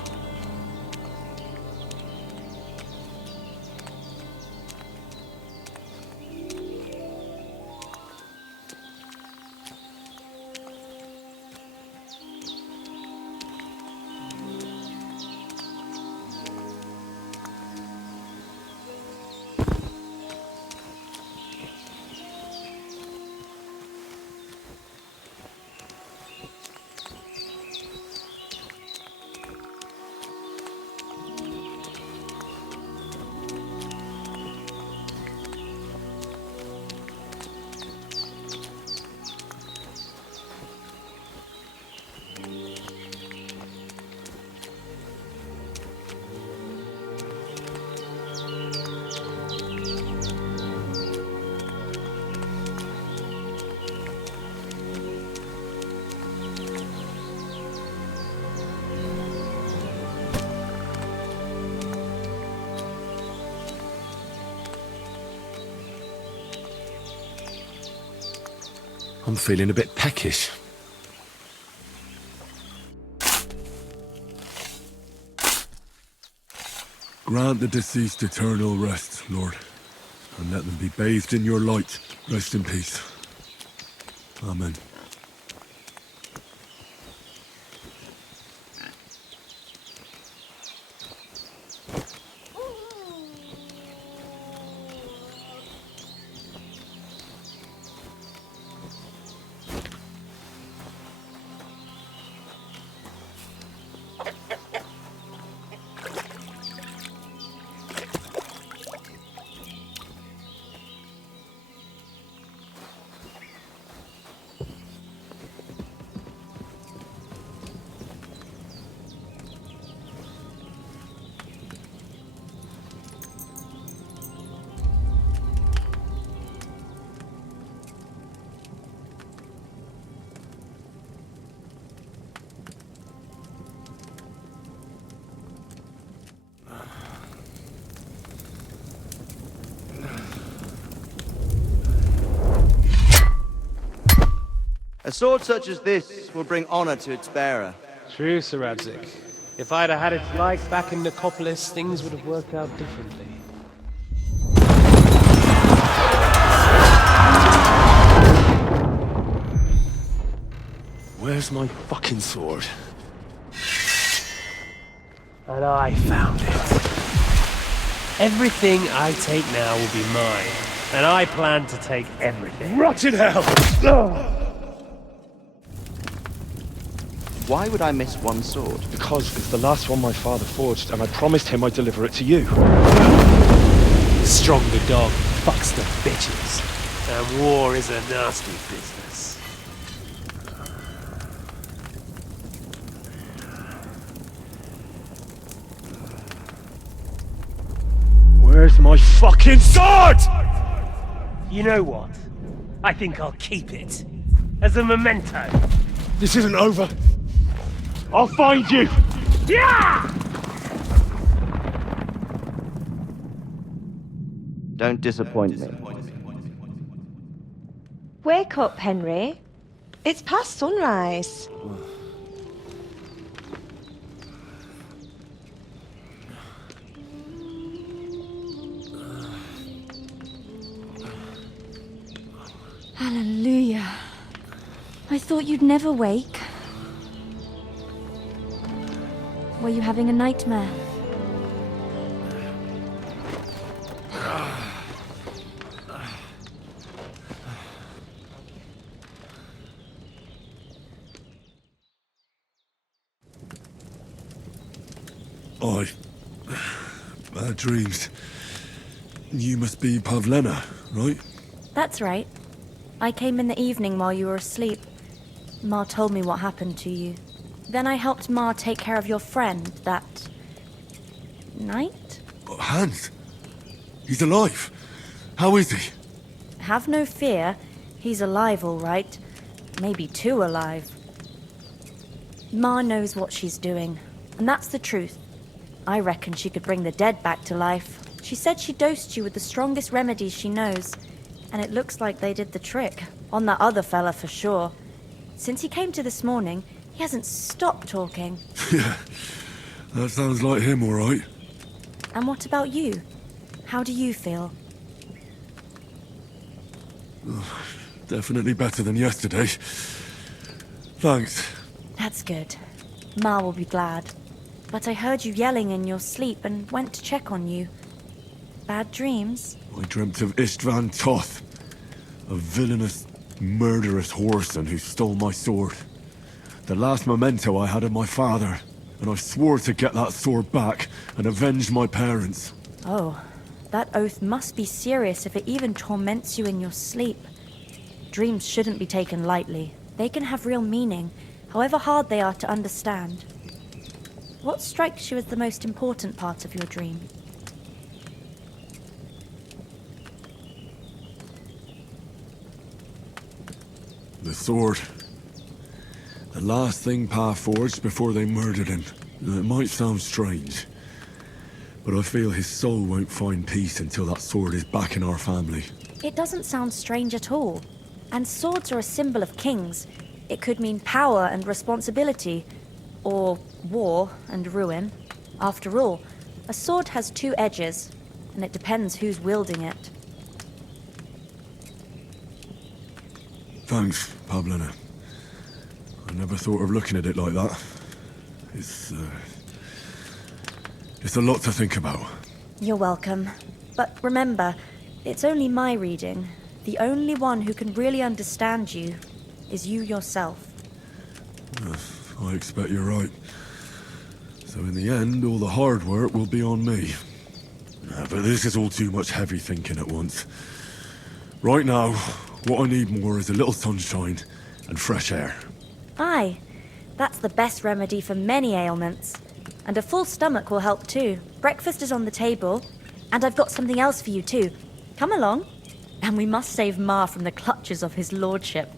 I'm feeling a bit peckish. Grant the deceased eternal rest, Lord, and let them be bathed in your light. Rest in peace. Amen. A sword such as this will bring honor to its bearer. True, Sir Radzik. If I'd have had its like back in Nicopolis, things would have worked out differently. Where's my fucking sword? And I found it. Everything I take now will be mine, and I plan to take everything. Rot in hell! Why would I miss one sword? Because it's the last one my father forged, and I promised him I'd deliver it to you. Stronger dog fucks the bitches, and war is a nasty business. Where's my fucking sword? You know what? I think I'll keep it. As a memento. This isn't over. I'll find you! Yeah! Don't disappoint me. Wake up, Henry. It's past sunrise. Hallelujah. I thought you'd never wake. Were you having a nightmare? Bad dreams. You must be Pavlena, right? That's right. I came in the evening while you were asleep. Ma told me what happened to you. Then I helped Ma take care of your friend that night? Hans? He's alive. How is he? Have no fear. He's alive, all right. Maybe too alive. Ma knows what she's doing, and that's the truth. I reckon she could bring the dead back to life. She said she dosed you with the strongest remedies she knows, and it looks like they did the trick. On that other fella for sure. Since he came to this morning, he hasn't stopped talking. Yeah, that sounds like him, all right. And what about you? How do you feel? Definitely better than yesterday. Thanks. That's good. Ma will be glad. But I heard you yelling in your sleep and went to check on you. Bad dreams? I dreamt of Istvan Toth, a villainous, murderous whoreson who stole my sword. The last memento I had of my father, and I swore to get that sword back and avenge my parents. Oh, that oath must be serious if it even torments you in your sleep. Dreams shouldn't be taken lightly. They can have real meaning, however hard they are to understand. What strikes you as the most important part of your dream? The sword. The last thing Pa forged before they murdered him. It might sound strange, but I feel his soul won't find peace until that sword is back in our family. It doesn't sound strange at all. And swords are a symbol of kings. It could mean power and responsibility, or war and ruin. After all, a sword has two edges, and it depends who's wielding it. Thanks, Pablina. I never thought of looking at it like that. It's a lot to think about. You're welcome. But remember, it's only my reading. The only one who can really understand you is you yourself. I expect you're right. So in the end, all the hard work will be on me. But this is all too much heavy thinking at once. Right now, what I need more is a little sunshine and fresh air. Aye, that's the best remedy for many ailments. And a full stomach will help too. Breakfast is on the table, and I've got something else for you too. Come along. And we must save Ma from the clutches of his lordship.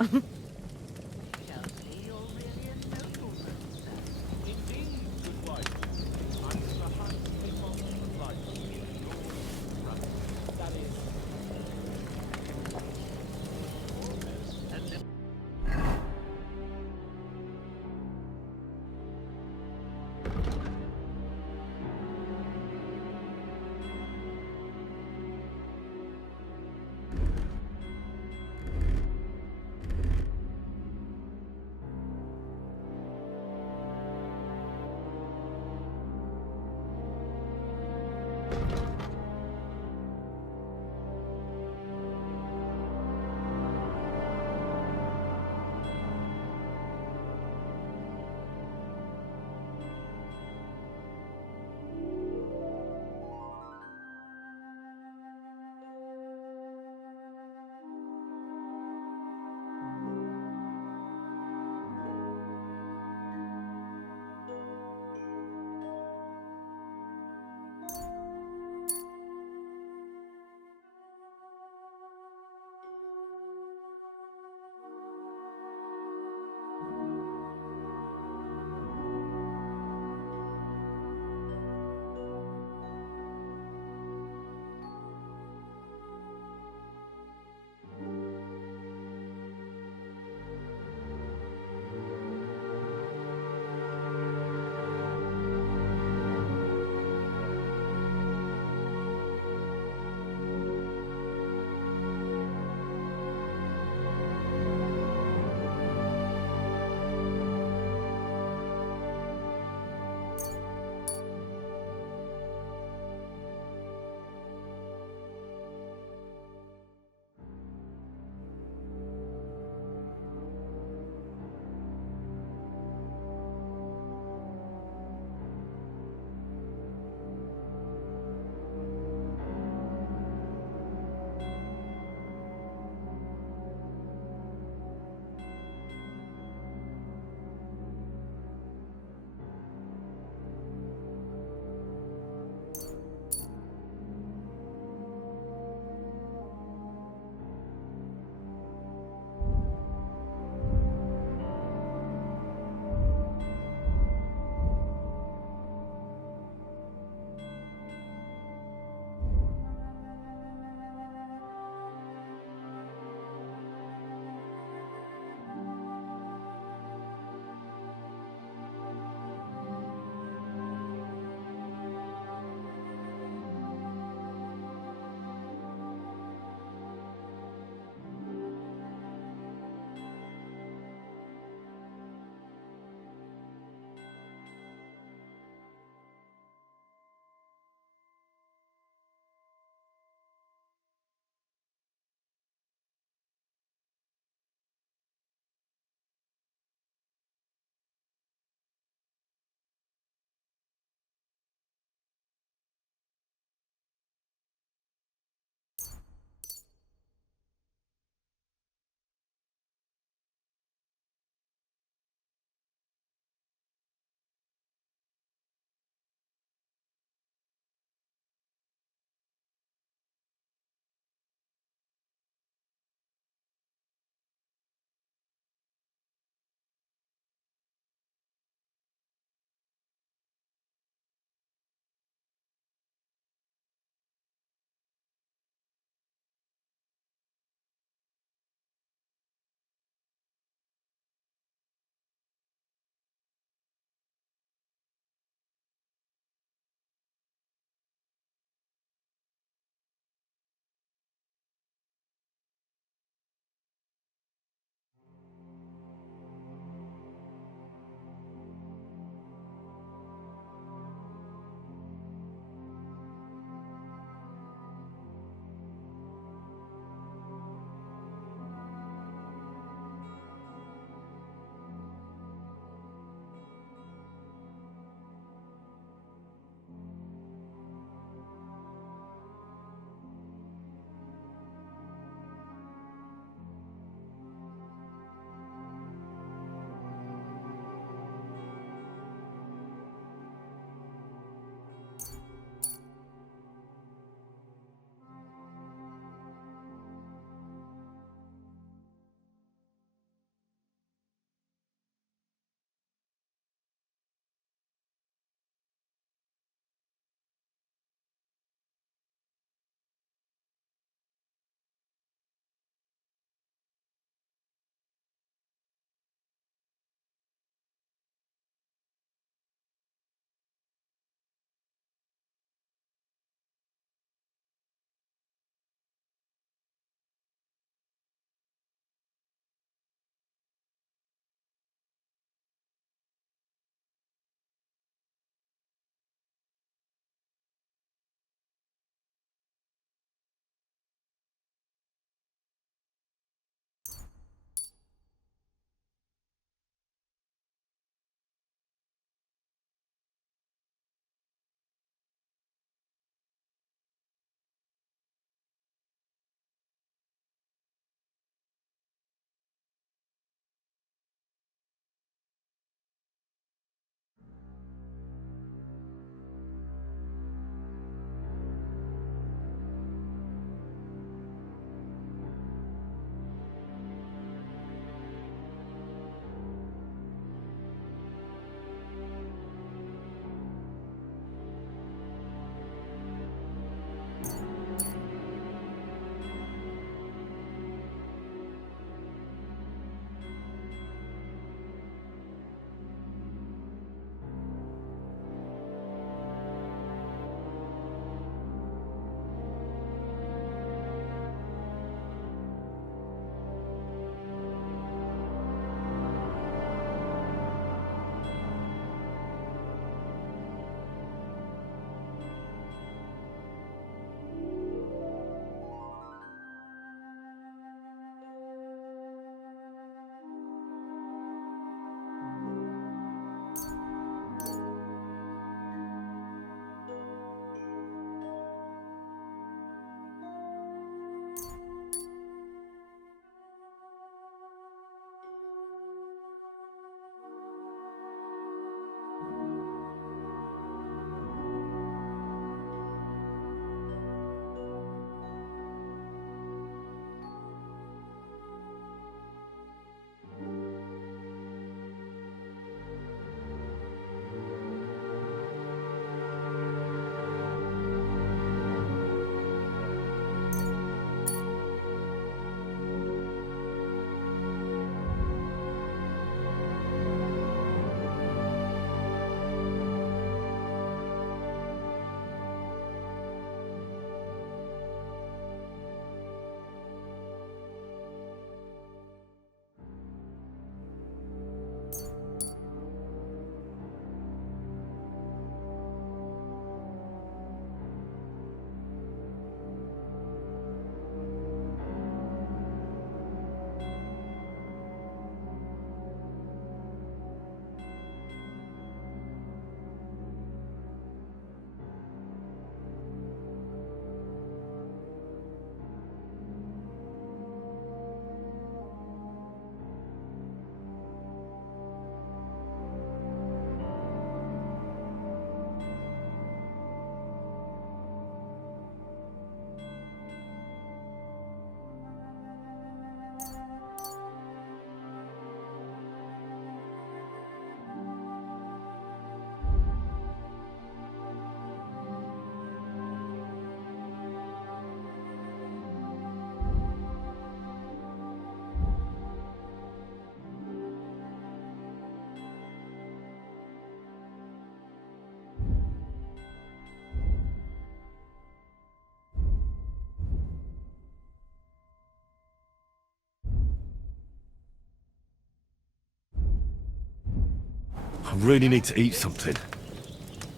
really need to eat something.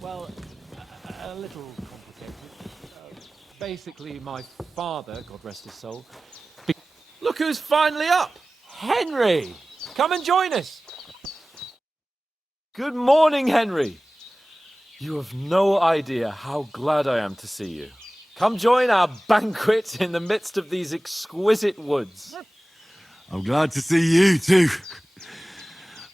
Well, a little complicated. Basically, my father, God rest his soul... Look who's finally up! Henry! Come and join us! Good morning, Henry! You have no idea how glad I am to see you. Come join our banquet in the midst of these exquisite woods. I'm glad to see you, too.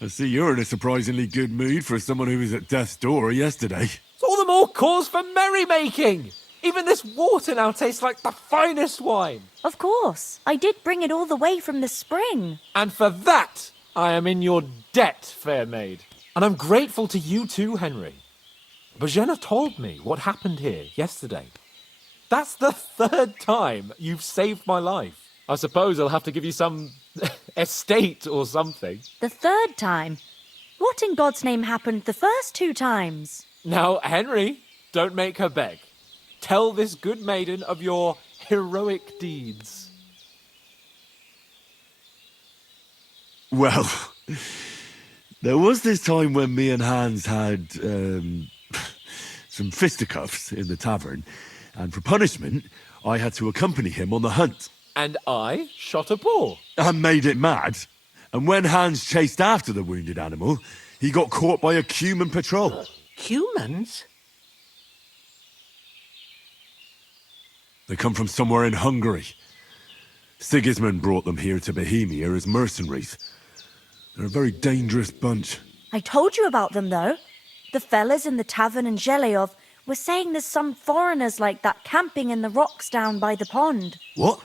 I see you're in a surprisingly good mood for someone who was at death's door yesterday. It's all the more cause for merrymaking! Even this water now tastes like the finest wine. Of course. I did bring it all the way from the spring. And for that, I am in your debt, fair maid. And I'm grateful to you too, Henry. Bojena told me what happened here yesterday. That's the 3rd time you've saved my life. I suppose I'll have to give you some estate or something. The 3rd time? What in God's name happened the first 2 times? Now, Henry, don't make her beg. Tell this good maiden of your heroic deeds. Well, there was this time when me and Hans had some fisticuffs in the tavern, and for punishment, I had to accompany him on the hunt. And I shot a boar. And made it mad. And when Hans chased after the wounded animal, he got caught by a human patrol. Humans? They come from somewhere in Hungary. Sigismund brought them here to Bohemia as mercenaries. They're a very dangerous bunch. I told you about them, though. The fellas in the tavern in Zheleov were saying there's some foreigners like that camping in the rocks down by the pond. What?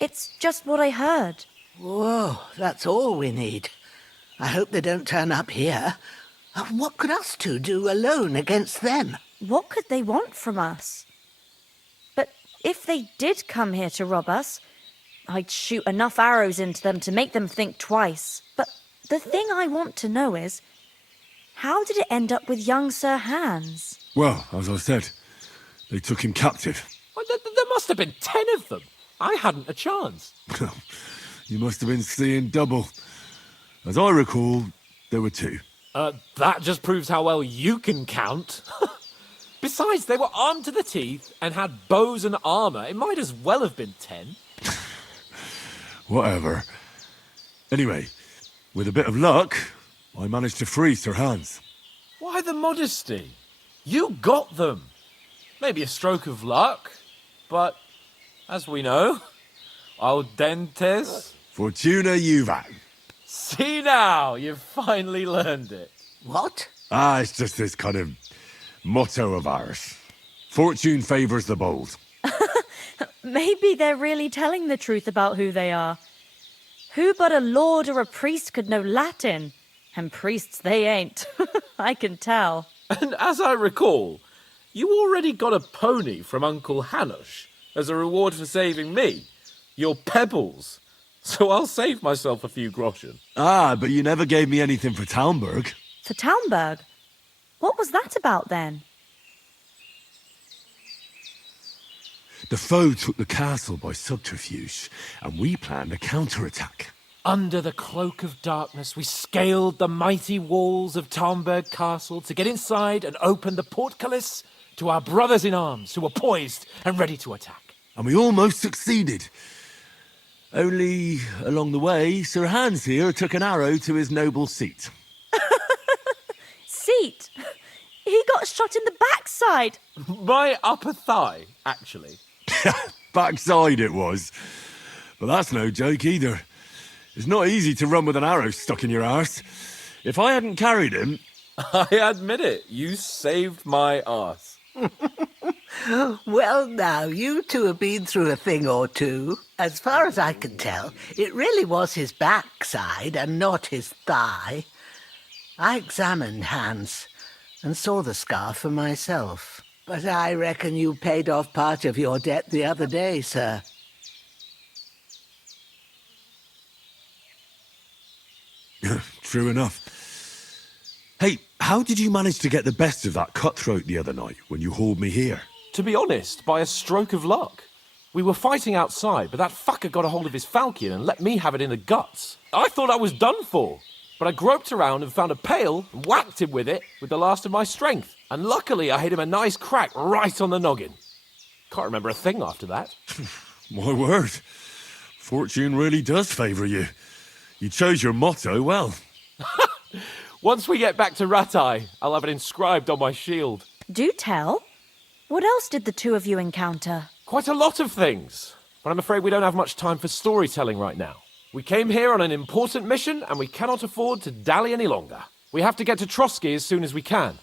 It's just what I heard. Whoa, that's all we need. I hope they don't turn up here. What could us two do alone against them? What could they want from us? But if they did come here to rob us, I'd shoot enough arrows into them to make them think twice. But the thing I want to know is, how did it end up with young Sir Hans? Well, as I said, they took him captive. Well, there must have been 10 of them. I hadn't a chance. You must have been seeing double. As I recall, there were 2. That just proves how well you can count. Besides, they were armed to the teeth and had bows and armour. It might as well have been 10. Whatever. Anyway, with a bit of luck, I managed to free Sir Hans. Why the modesty? You got them. Maybe a stroke of luck, but as we know, audentes... Fortuna juvat. See now, you've finally learned it. What? It's just this kind of motto of ours. Fortune favours the bold. Maybe they're really telling the truth about who they are. Who but a lord or a priest could know Latin? And priests they ain't. I can tell. And as I recall, you already got a pony from Uncle Hanush as a reward for saving me. Your pebbles. So I'll save myself a few groschen. But you never gave me anything for Talmberg. For Talmberg? What was that about then? The foe took the castle by subterfuge, and we planned a counterattack. Under the cloak of darkness, we scaled the mighty walls of Talmberg Castle to get inside and open the portcullis to our brothers in arms who were poised and ready to attack. And we almost succeeded. Only, along the way, Sir Hans here took an arrow to his noble seat. Seat? He got shot in the backside. My upper thigh, actually. Backside it was. But that's no joke either. It's not easy to run with an arrow stuck in your arse. If I hadn't carried him... I admit it, you saved my arse. Well, now, you two have been through a thing or two. As far as I can tell, it really was his backside and not his thigh. I examined Hans and saw the scar for myself. But I reckon you paid off part of your debt the other day, sir. True enough. Hey, how did you manage to get the best of that cutthroat the other night when you hauled me here? To be honest, by a stroke of luck. We were fighting outside, but that fucker got a hold of his falchion and let me have it in the guts. I thought I was done for. But I groped around and found a pail and whacked him with it with the last of my strength. And luckily I hit him a nice crack right on the noggin. Can't remember a thing after that. My word. Fortune really does favour you. You chose your motto well. Once we get back to Ratai, I'll have it inscribed on my shield. Do tell. What else did the two of you encounter? Quite a lot of things. But I'm afraid we don't have much time for storytelling right now. We came here on an important mission and we cannot afford to dally any longer. We have to get to Trotsky as soon as we can.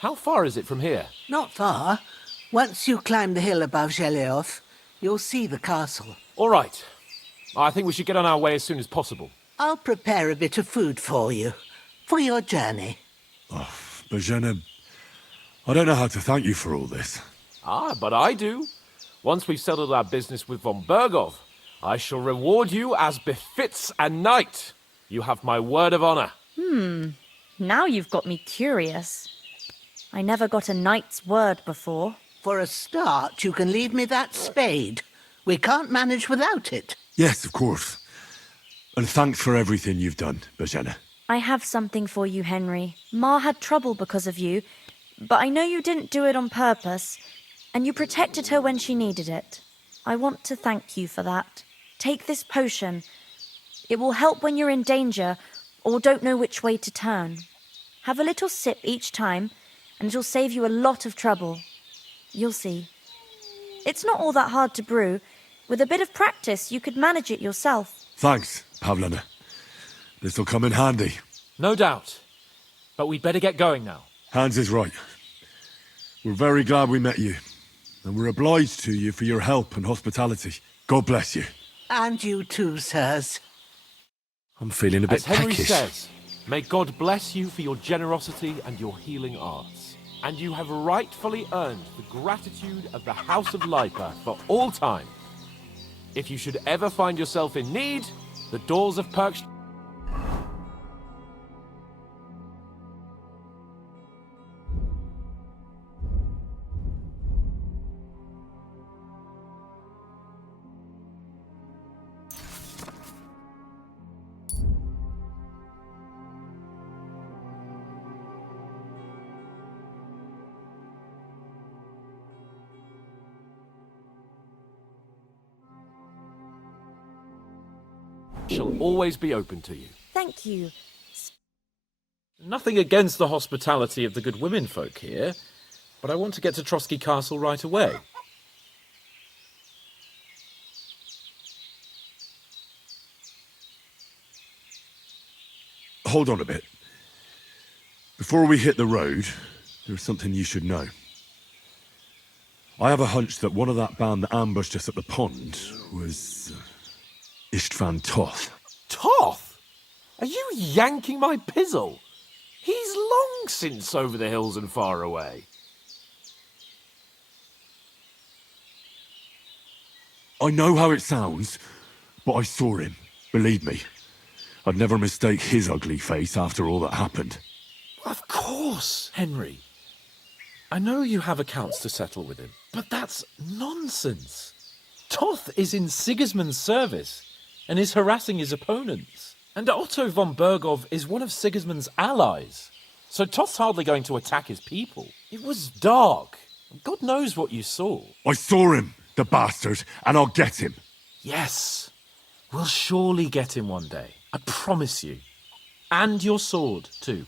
How far is it from here? Not far. Once you climb the hill above Geleoth, you'll see the castle. All right. I think we should get on our way as soon as possible. I'll prepare a bit of food for you, for your journey. Oh, Bozhena, I don't know how to thank you for all this. Ah, but I do. Once we've settled our business with von Bergov, I shall reward you as befits a knight. You have my word of honor. Now you've got me curious. I never got a knight's word before. For a start, you can leave me that spade. We can't manage without it. Yes, of course. And thanks for everything you've done, Bozhena. I have something for you, Henry. Ma had trouble because of you, but I know you didn't do it on purpose, and you protected her when she needed it. I want to thank you for that. Take this potion. It will help when you're in danger or don't know which way to turn. Have a little sip each time, and it'll save you a lot of trouble. You'll see. It's not all that hard to brew. With a bit of practice, you could manage it yourself. Thanks, Pavlana. This'll come in handy. No doubt. But we'd better get going now. Hans is right. We're very glad we met you. And we're obliged to you for your help and hospitality. God bless you. And you too, sirs. I'm feeling a bit As Henry peckish. says, may God bless you for your generosity and your healing arts. And you have rightfully earned the gratitude of the House of Lipa for all time. If you should ever find yourself in need, the doors of Perk... shall always be open to you. Thank you. Nothing against the hospitality of the good women folk here, but I want to get to Trotsky Castle right away. Hold on a bit. Before we hit the road, there's something you should know. I have a hunch that one of that band that ambushed us at the pond was... Istvan Toth. Toth? Are you yanking my pizzle? He's long since over the hills and far away. I know how it sounds, but I saw him. Believe me. I'd never mistake his ugly face after all that happened. Of course, Henry. I know you have accounts to settle with him, but that's nonsense. Toth is in Sigismund's service and is harassing his opponents. And Otto von Bergov is one of Sigismund's allies. So Toth's hardly going to attack his people. It was dark. God knows what you saw. I saw him, the bastard, and I'll get him. Yes. We'll surely get him one day. I promise you. And your sword, too.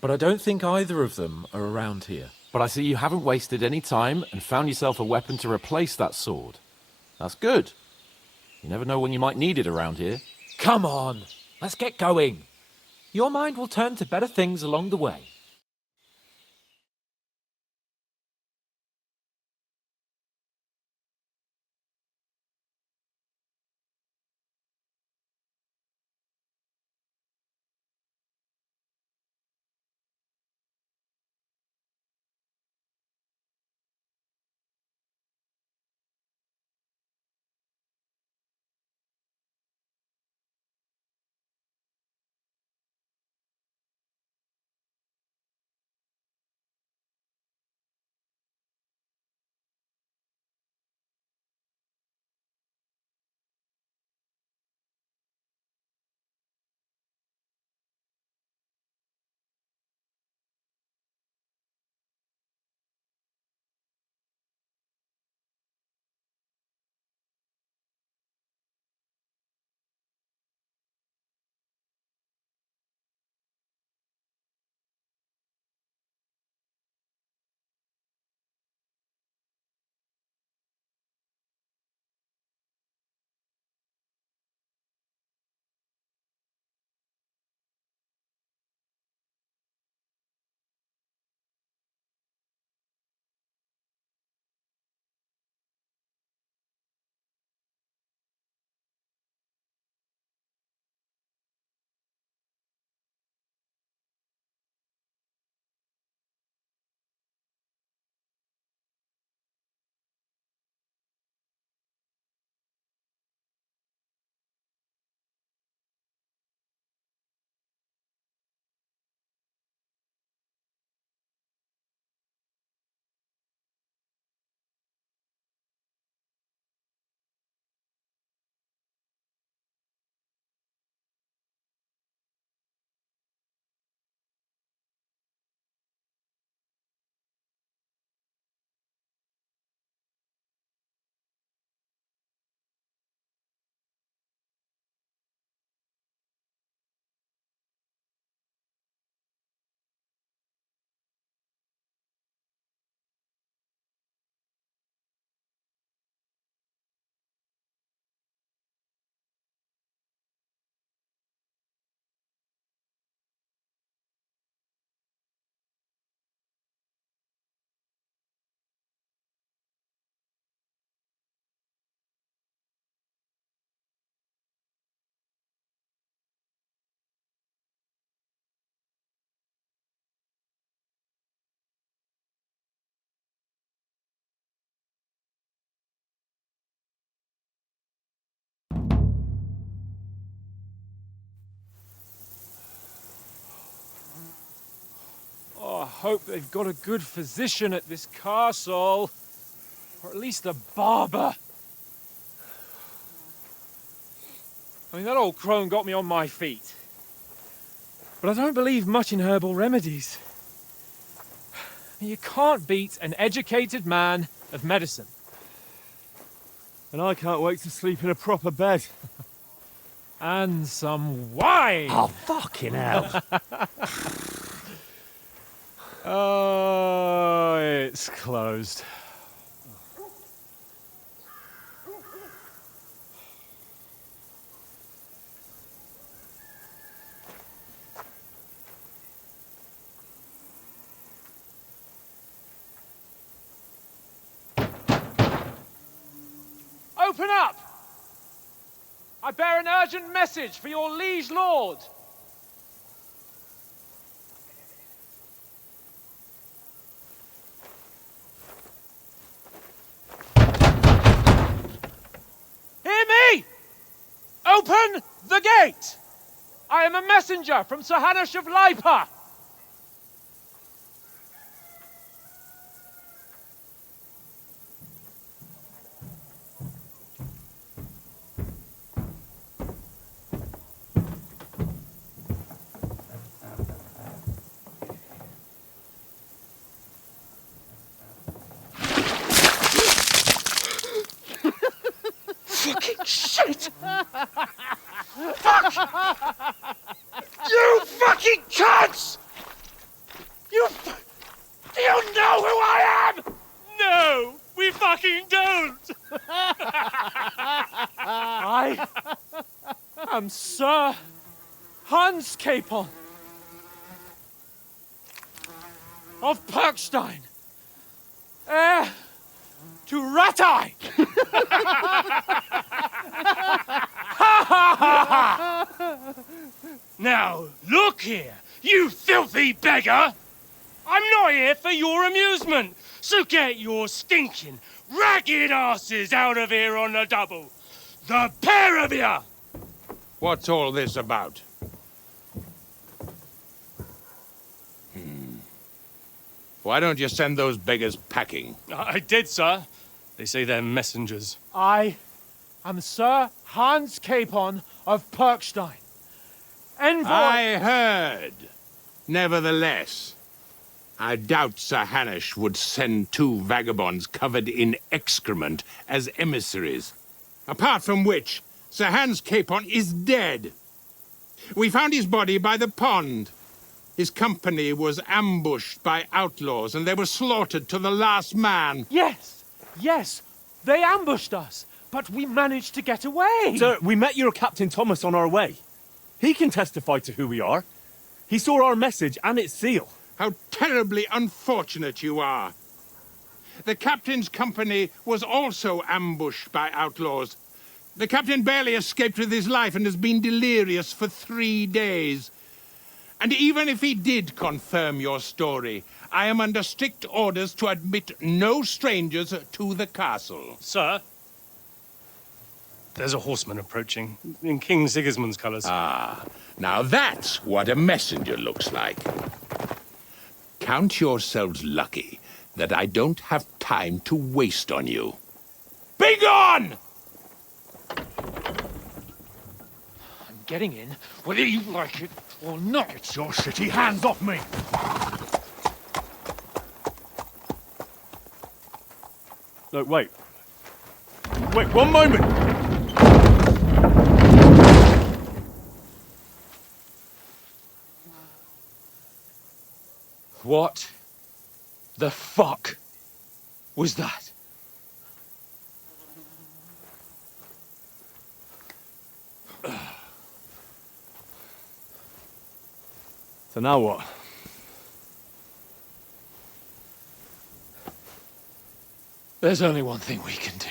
But I don't think either of them are around here. But I see you haven't wasted any time and found yourself a weapon to replace that sword. That's good. You never know when you might need it around here. Come on, let's get going. Your mind will turn to better things along the way. hope they've got a good physician at this castle. Or at least a barber. I mean, that old crone got me on my feet. But I don't believe much in herbal remedies. You can't beat an educated man of medicine. And I can't wait to sleep in a proper bed. And some wine! Oh, fucking hell. Oh, it's closed. Open up! I bear an urgent message for your liege lord. Hear me! Open the gate! I am a messenger from Sir Hanush of Lipa. Fucking shit! Fuck! You fucking cunts! Do you know who I am? No, we fucking don't! I am Sir Hans Capon of Perkstein, heir to Ratai! Now, look here, you filthy beggar! I'm not here for your amusement, so get your stinking, ragged asses out of here on the double. The pair of you! What's all this about? Why don't you send those beggars packing? I did, sir. They say they're messengers. I am Sir Hans Capon of Perkstein. Envoy... I heard. Nevertheless, I doubt Sir Hanush would send two vagabonds covered in excrement as emissaries. Apart from which, Sir Hans Capon is dead. We found his body by the pond. His company was ambushed by outlaws, and they were slaughtered to the last man. Yes, yes, they ambushed us, but we managed to get away. Sir, we met your Captain Thomas on our way. He can testify to who we are. He saw our message and its seal. How terribly unfortunate you are. The captain's company was also ambushed by outlaws. The captain barely escaped with his life and has been delirious for 3 days. And even if he did confirm your story, I am under strict orders to admit no strangers to the castle. Sir, there's a horseman approaching in King Sigismund's colours. Ah, now that's what a messenger looks like. Count yourselves lucky that I don't have time to waste on you. Be gone! I'm getting in, whether you like it or not. It's your shitty hands off me! Look, wait. Wait, one moment! What the fuck was that? So now what? There's only one thing we can do.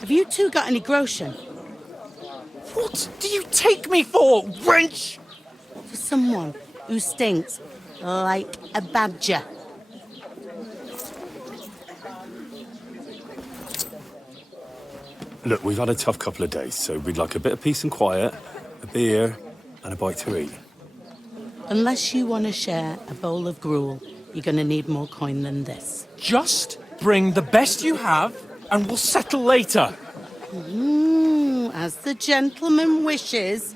Have Have you two got any groschen? What do you take me for, wench? For someone who stinks like a badger. Look, we've had a tough couple of days, so we'd like a bit of peace and quiet, a beer, and a bite to eat. Unless you want to share a bowl of gruel, you're going to need more coin than this. Just bring the best you have, and we'll settle later. As the gentleman wishes.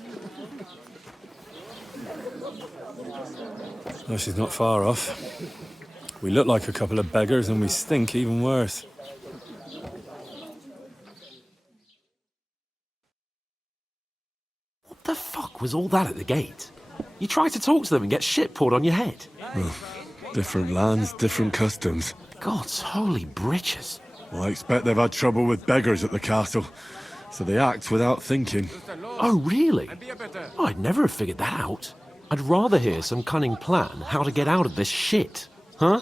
Well, she's not far off. We look like a couple of beggars, and we stink even worse. What the fuck was all that at the gate? You try to talk to them and get shit poured on your head. Well, different lands, different customs. God's holy britches. Well, I expect they've had trouble with beggars at the castle, so they act without thinking. Oh, really? Oh, I'd never have figured that out. I'd rather hear some cunning plan how to get out of this shit. Huh?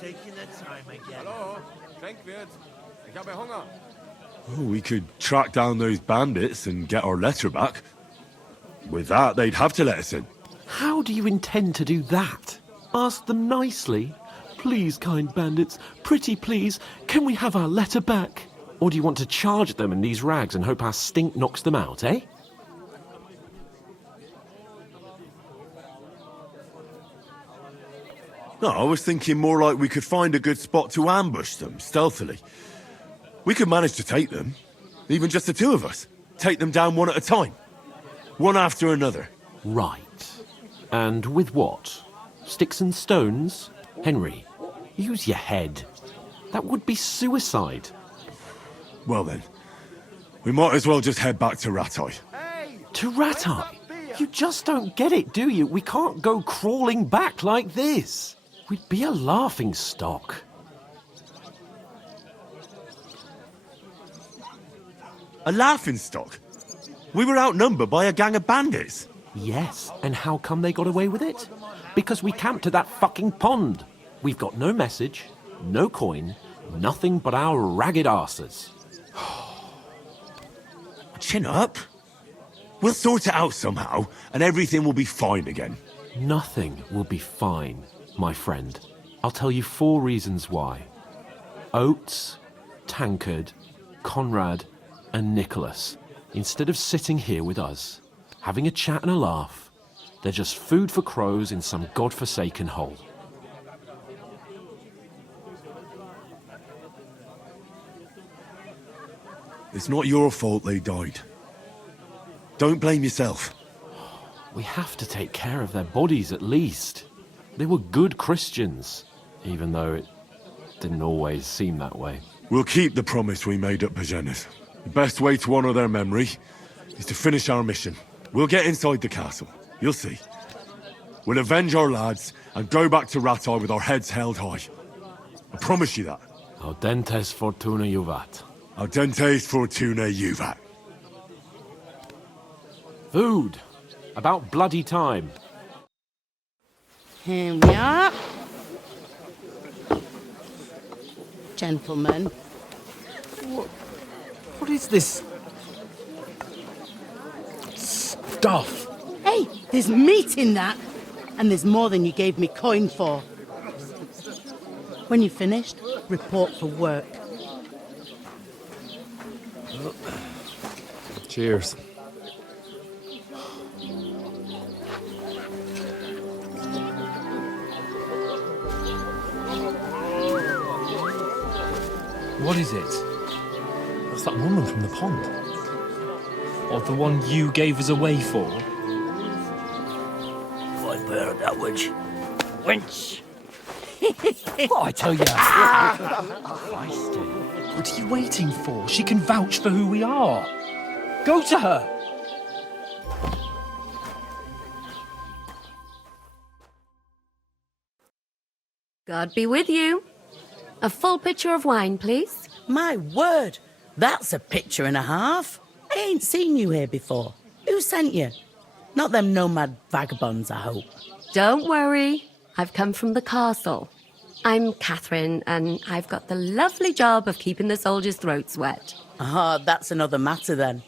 Taking their time again. Hallo, Schenkwert. Ich habe Hunger. Oh, we could track down those bandits and get our letter back. With that, they'd have to let us in. How do you intend to do that? Ask them nicely. Please, kind bandits, pretty please, can we have our letter back? Or do you want to charge them in these rags and hope our stink knocks them out, eh? No, I was thinking more like we could find a good spot to ambush them, stealthily. We could manage to take them, even just the two of us. Take them down one at a time. One after another. Right. And with what? Sticks and stones? Henry, use your head. That would be suicide. Well then, we might as well just head back to Ratai. To Ratai? You just don't get it, do you? We can't go crawling back like this. We'd be a laughing stock. A laughingstock? We were outnumbered by a gang of bandits. Yes, and how come they got away with it? Because we camped at that fucking pond. We've got no message, no coin, nothing but our ragged arses. Chin up. We'll sort it out somehow, and everything will be fine again. Nothing will be fine, my friend. I'll tell you 4 reasons why. Oates, Tankard, Conrad, and Nicholas, instead of sitting here with us, having a chat and a laugh, they're just food for crows in some godforsaken hole. It's not your fault they died. Don't blame yourself. We have to take care of their bodies at least. They were good Christians, even though it didn't always seem that way. We'll keep the promise we made at Pagenes. The best way to honour their memory is to finish our mission. We'll get inside the castle. You'll see. We'll avenge our lads and go back to Ratai with our heads held high. I promise you that. Audentes fortuna juvat. Audentes fortuna juvat. Food. About bloody time. Here we are. Gentlemen. What is this stuff? Hey, there's meat in that. And there's more than you gave me coin for. When you're finished, report for work. Cheers. What is it? That's that woman from the pond. Or the one you gave us away for? I've heard that witch. Wench! What I tell you? What are you waiting for? She can vouch for who we are. Go to her. God be with you. A full pitcher of wine, please. My word, that's a picture and a half. I ain't seen you here before. Who sent you? Not them nomad vagabonds, I hope. Don't worry. I've come from the castle. I'm Catherine, and I've got the lovely job of keeping the soldiers' throats wet. Ah, that's another matter then.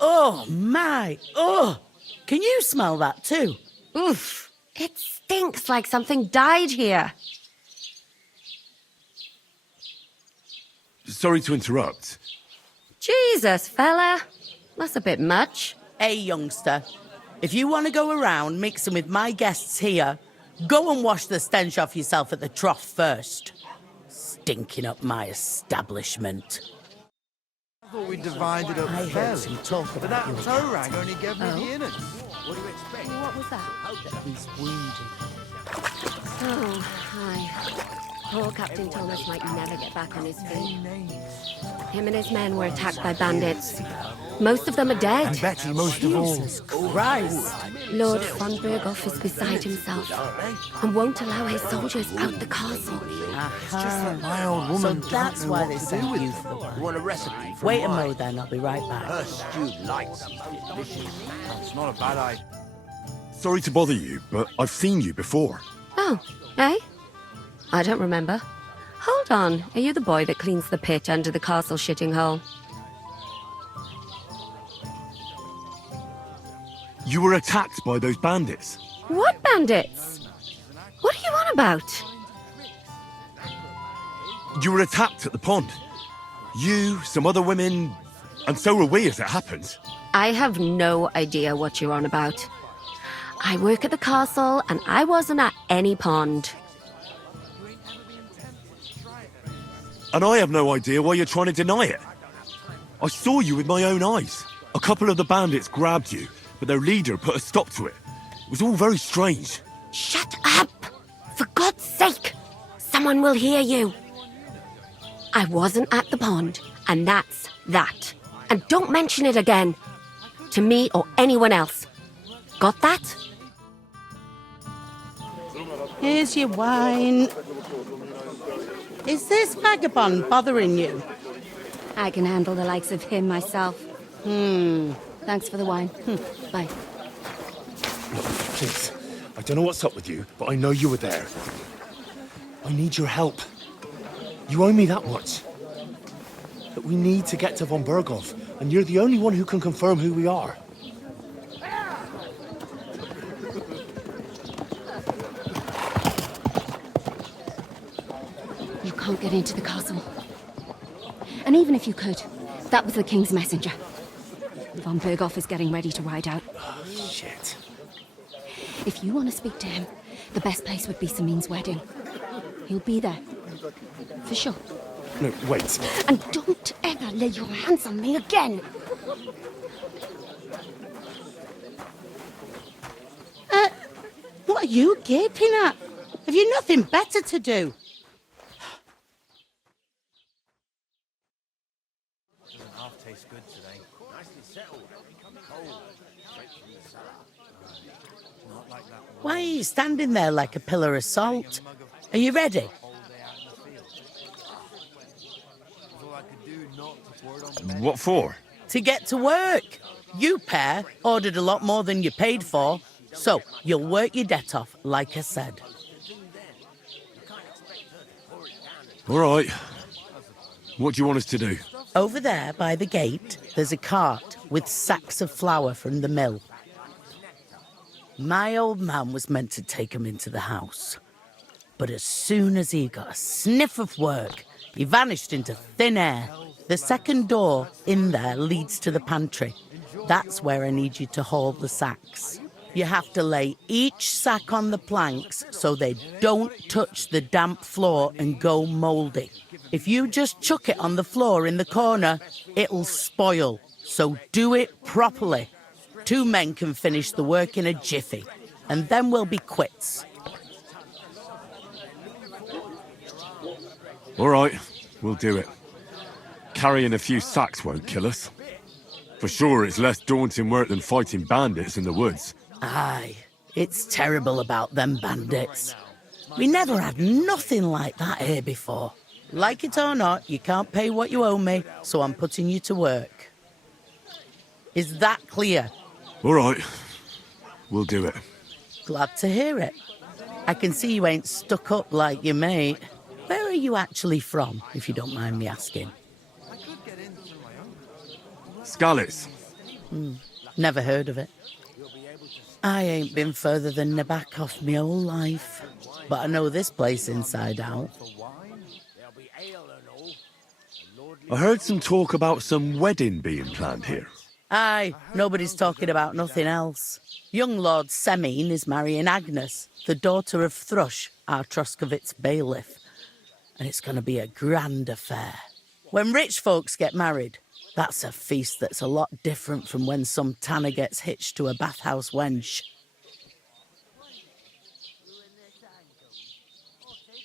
Oh, my! Oh! Can you smell that too? Oof! It stinks like something died here. Sorry to interrupt. Jesus, fella. That's a bit much. Hey, youngster. If you want to go around mixing with my guests here, go and wash the stench off yourself at the trough first. Stinking up my establishment. I thought we divided up I heard some talk but about that your toe rag captain. only gave me the innards. What do you expect? What was that? He's wounded. Oh, hi. Poor Captain Thomas might never get back on his feet. Him and his men were attacked by bandits. Most of them are dead. And Betty most of all. Jesus Christ! Lord von Berghoff is beside himself and won't allow his soldiers out the castle. Aha. My old woman So doesn't that's know why what they to do sent with you it. for the wine. You want a recipe from Wait a mine? mo then, I'll be right back. Her stewed lights is delicious. It's not a bad idea. Sorry to bother you, but I've seen you before. Oh, eh? I don't remember. Hold on, are you the boy that cleans the pit under the castle shitting hole? You were attacked by those bandits. What bandits? What are you on about? You were attacked at the pond. You, some other women, and so were we as it happened. I have no idea what you're on about. I work at the castle and I wasn't at any pond. And I have no idea why you're trying to deny it. I saw you with my own eyes. A couple of the bandits grabbed you, but their leader put a stop to it. It was all very strange. Shut up! For God's sake! Someone will hear you. I wasn't at the pond, and that's that. And don't mention it again. To me or anyone else. Got that? Here's your wine. Is this vagabond bothering you? I can handle the likes of him myself. Thanks for the wine. Bye. Look, please. I don't know what's up with you, but I know you were there. I need your help. You owe me that much. But we need to get to von Berghoff, and you're the only one who can confirm who we are. You can't get into the castle. And even if you could, that was the King's messenger. Von Berghoff is getting ready to ride out. Oh, shit. If you want to speak to him, the best place would be Samin's wedding. He'll be there. For sure. No, wait. And don't ever lay your hands on me again! What are you gaping at? Have you nothing better to do? Doesn't half taste good today. Nicely settled. Cold. Straight from the cellar. Not like that. Why are you standing there like a pillar of salt? Are you ready? What for? To get to work. You pair ordered a lot more than you paid for, so you'll work your debt off, like I said. All right. What do you want us to do? Over there by the gate, there's a cart with sacks of flour from the mill. My old man was meant to take 'em into the house. But as soon as he got a sniff of work, he vanished into thin air. The second door in there leads to the pantry. That's where I need you to haul the sacks. You have to lay each sack on the planks so they don't touch the damp floor and go mouldy. If you just chuck it on the floor in the corner, it'll spoil. So do it properly. 2 men can finish the work in a jiffy, and then we'll be quits. All right, we'll do it. Carrying a few sacks won't kill us. For sure, it's less daunting work than fighting bandits in the woods. Aye, it's terrible about them bandits. We never had nothing like that here before. Like it or not, you can't pay what you owe me, so I'm putting you to work. Is that clear? All right, we'll do it. Glad to hear it. I can see you ain't stuck up like your mate. Where are you actually from, if you don't mind me asking? Skalitz. Never heard of it. I ain't been further than Nabakov my whole life, but I know this place inside out. I heard some talk about some wedding being planned here. Aye, nobody's talking about nothing else. Young Lord Semine is marrying Agnes, the daughter of Thrush, our Troskovitz bailiff. And it's going to be a grand affair. When rich folks get married, that's a feast that's a lot different from when some tanner gets hitched to a bathhouse wench.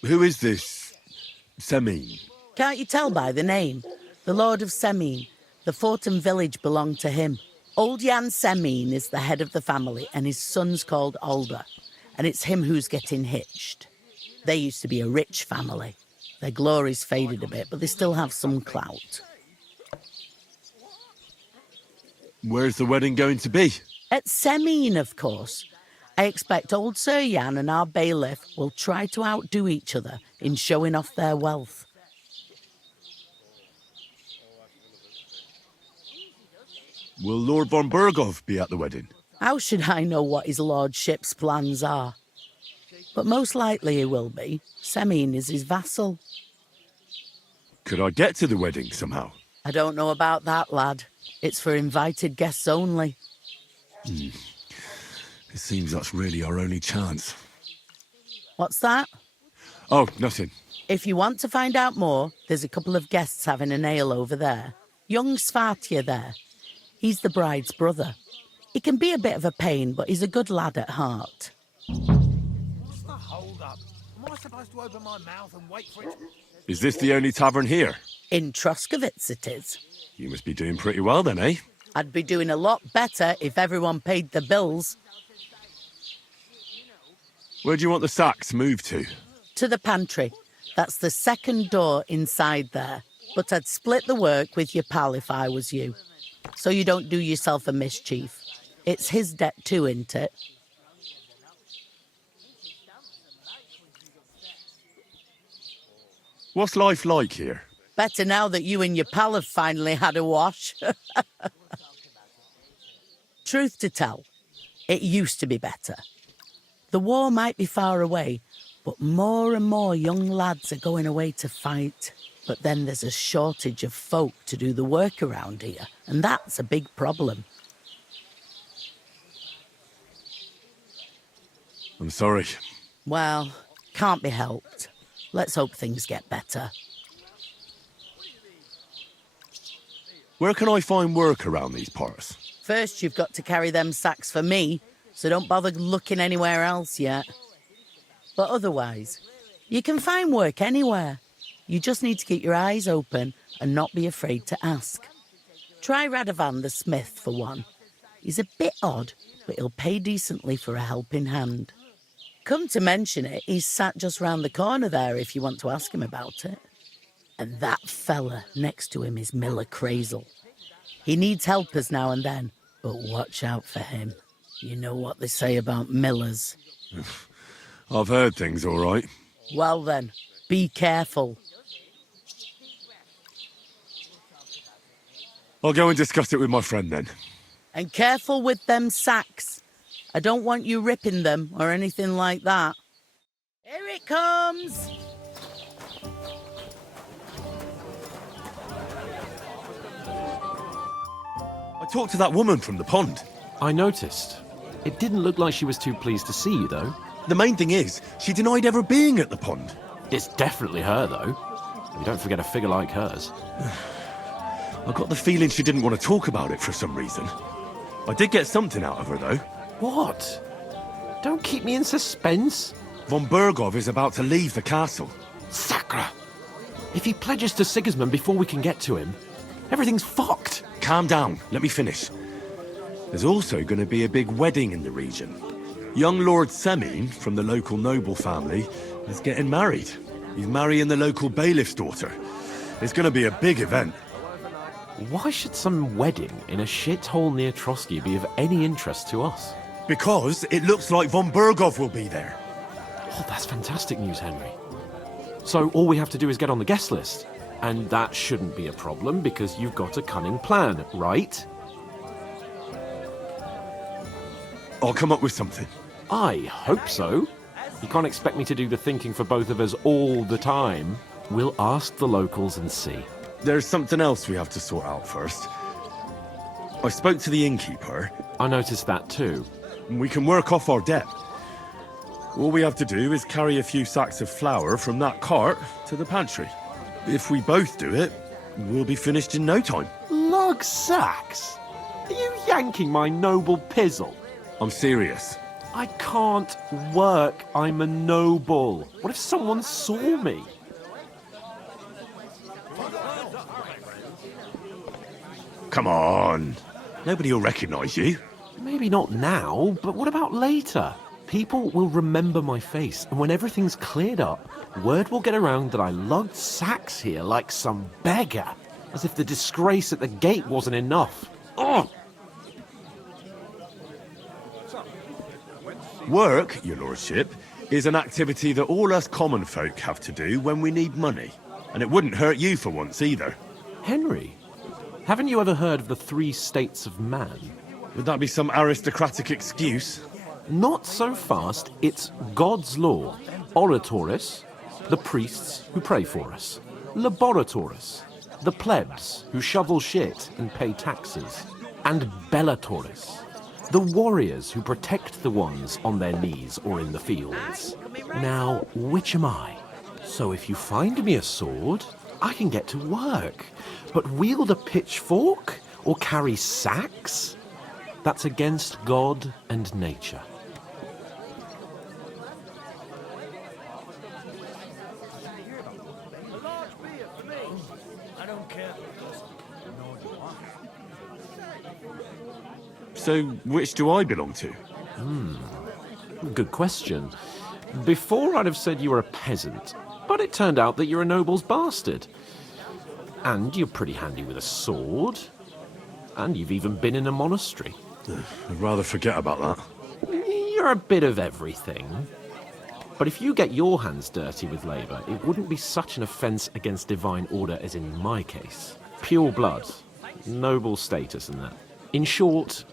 Who is this Semine? Can't you tell by the name? The Lord of Semine. The fort and village belong to him. Old Jan Semine is the head of the family, and his son's called Alder. And it's him who's getting hitched. They used to be a rich family. Their glory's faded a bit, but they still have some clout. Where's the wedding going to be? At Semine, of course. I expect old Sir Jan and our bailiff will try to outdo each other in showing off their wealth. Will Lord von Bergov be at the wedding? How should I know what his lordship's plans are? But most likely he will be. Semine is his vassal. Could I get to the wedding somehow? I don't know about that, lad. It's for invited guests only. It seems that's really our only chance. What's that? Oh, nothing. If you want to find out more, there's a couple of guests having an ale over there. Young Svartje there. He's the bride's brother. He can be a bit of a pain, but he's a good lad at heart. What's the hold-up? Am I supposed to open my mouth and wait for it? Is this the only tavern here? In Troskovitz it is. You must be doing pretty well then, eh? I'd be doing a lot better if everyone paid the bills. Where do you want the sacks moved to? To the pantry. That's the second door inside there. But I'd split the work with your pal if I was you. So you don't do yourself a mischief. It's his debt too, isn't it? What's life like here? Better now that you and your pal have finally had a wash. Truth to tell, it used to be better. The war might be far away, but more and more young lads are going away to fight. But then there's a shortage of folk to do the work around here, and that's a big problem. I'm sorry. Well, can't be helped. Let's hope things get better. Where can I find work around these parts? First, you've got to carry them sacks for me, so don't bother looking anywhere else yet. But otherwise, you can find work anywhere. You just need to keep your eyes open and not be afraid to ask. Try Radovan the smith for one. He's a bit odd, but he'll pay decently for a helping hand. Come to mention it, he's sat just round the corner there if you want to ask him about it. And that fella next to him is Miller Crazel. He needs helpers now and then, but watch out for him. You know what they say about Millers. I've heard things, all right. Well then, be careful. I'll go and discuss it with my friend then. And careful with them sacks. I don't want you ripping them or anything like that. Here it comes! I talked to that woman from the pond. I noticed. It didn't look like she was too pleased to see you, though. The main thing is, she denied ever being at the pond. It's definitely her, though. You don't forget a figure like hers. I got the feeling she didn't want to talk about it for some reason. I did get something out of her, though. What? Don't keep me in suspense. Von Bergov is about to leave the castle. Sacre! If he pledges to Sigismund before we can get to him, everything's fucked. Calm down. Let me finish. There's also going to be a big wedding in the region. Young Lord Semine, from the local noble family, is getting married. He's marrying the local bailiff's daughter. It's going to be a big event. Why should some wedding in a shithole near Trotsky be of any interest to us? Because it looks like von Bergov will be there. Oh, that's fantastic news, Henry. So all we have to do is get on the guest list. And that shouldn't be a problem because you've got a cunning plan, right? I'll come up with something. I hope so. You can't expect me to do the thinking for both of us all the time. We'll ask the locals and see. There's something else we have to sort out first. I spoke to the innkeeper. I noticed that too. We can work off our debt. All we have to do is carry a few sacks of flour from that cart to the pantry. If we both do it, we'll be finished in no time. Lug sacks? Are you yanking my noble pizzle? I'm serious. I can't work. I'm a noble. What if someone saw me? Come on. Nobody will recognise you. Maybe not now, but what about later? People will remember my face, and when everything's cleared up, word will get around that I lugged sacks here like some beggar. As if the disgrace at the gate wasn't enough. Ugh! Work, your lordship, is an activity that all us common folk have to do when we need money. And it wouldn't hurt you for once either. Henry, haven't you ever heard of the 3 states of man? Would that be some aristocratic excuse? Not so fast. It's God's law. Oratoris, the priests who pray for us. Laboratoris, the plebs who shovel shit and pay taxes. And Bellatoris, the warriors who protect the ones on their knees or in the fields. Now, which am I? So if you find me a sword, I can get to work. But wield a pitchfork or carry sacks? That's against God and nature. So, which do I belong to? Good question. Before I'd have said you were a peasant, but it turned out that you're a noble's bastard. And you're pretty handy with a sword. And you've even been in a monastery. I'd rather forget about that. You're a bit of everything. But if you get your hands dirty with labour, it wouldn't be such an offence against divine order as in my case. Pure blood, noble status and that. In short,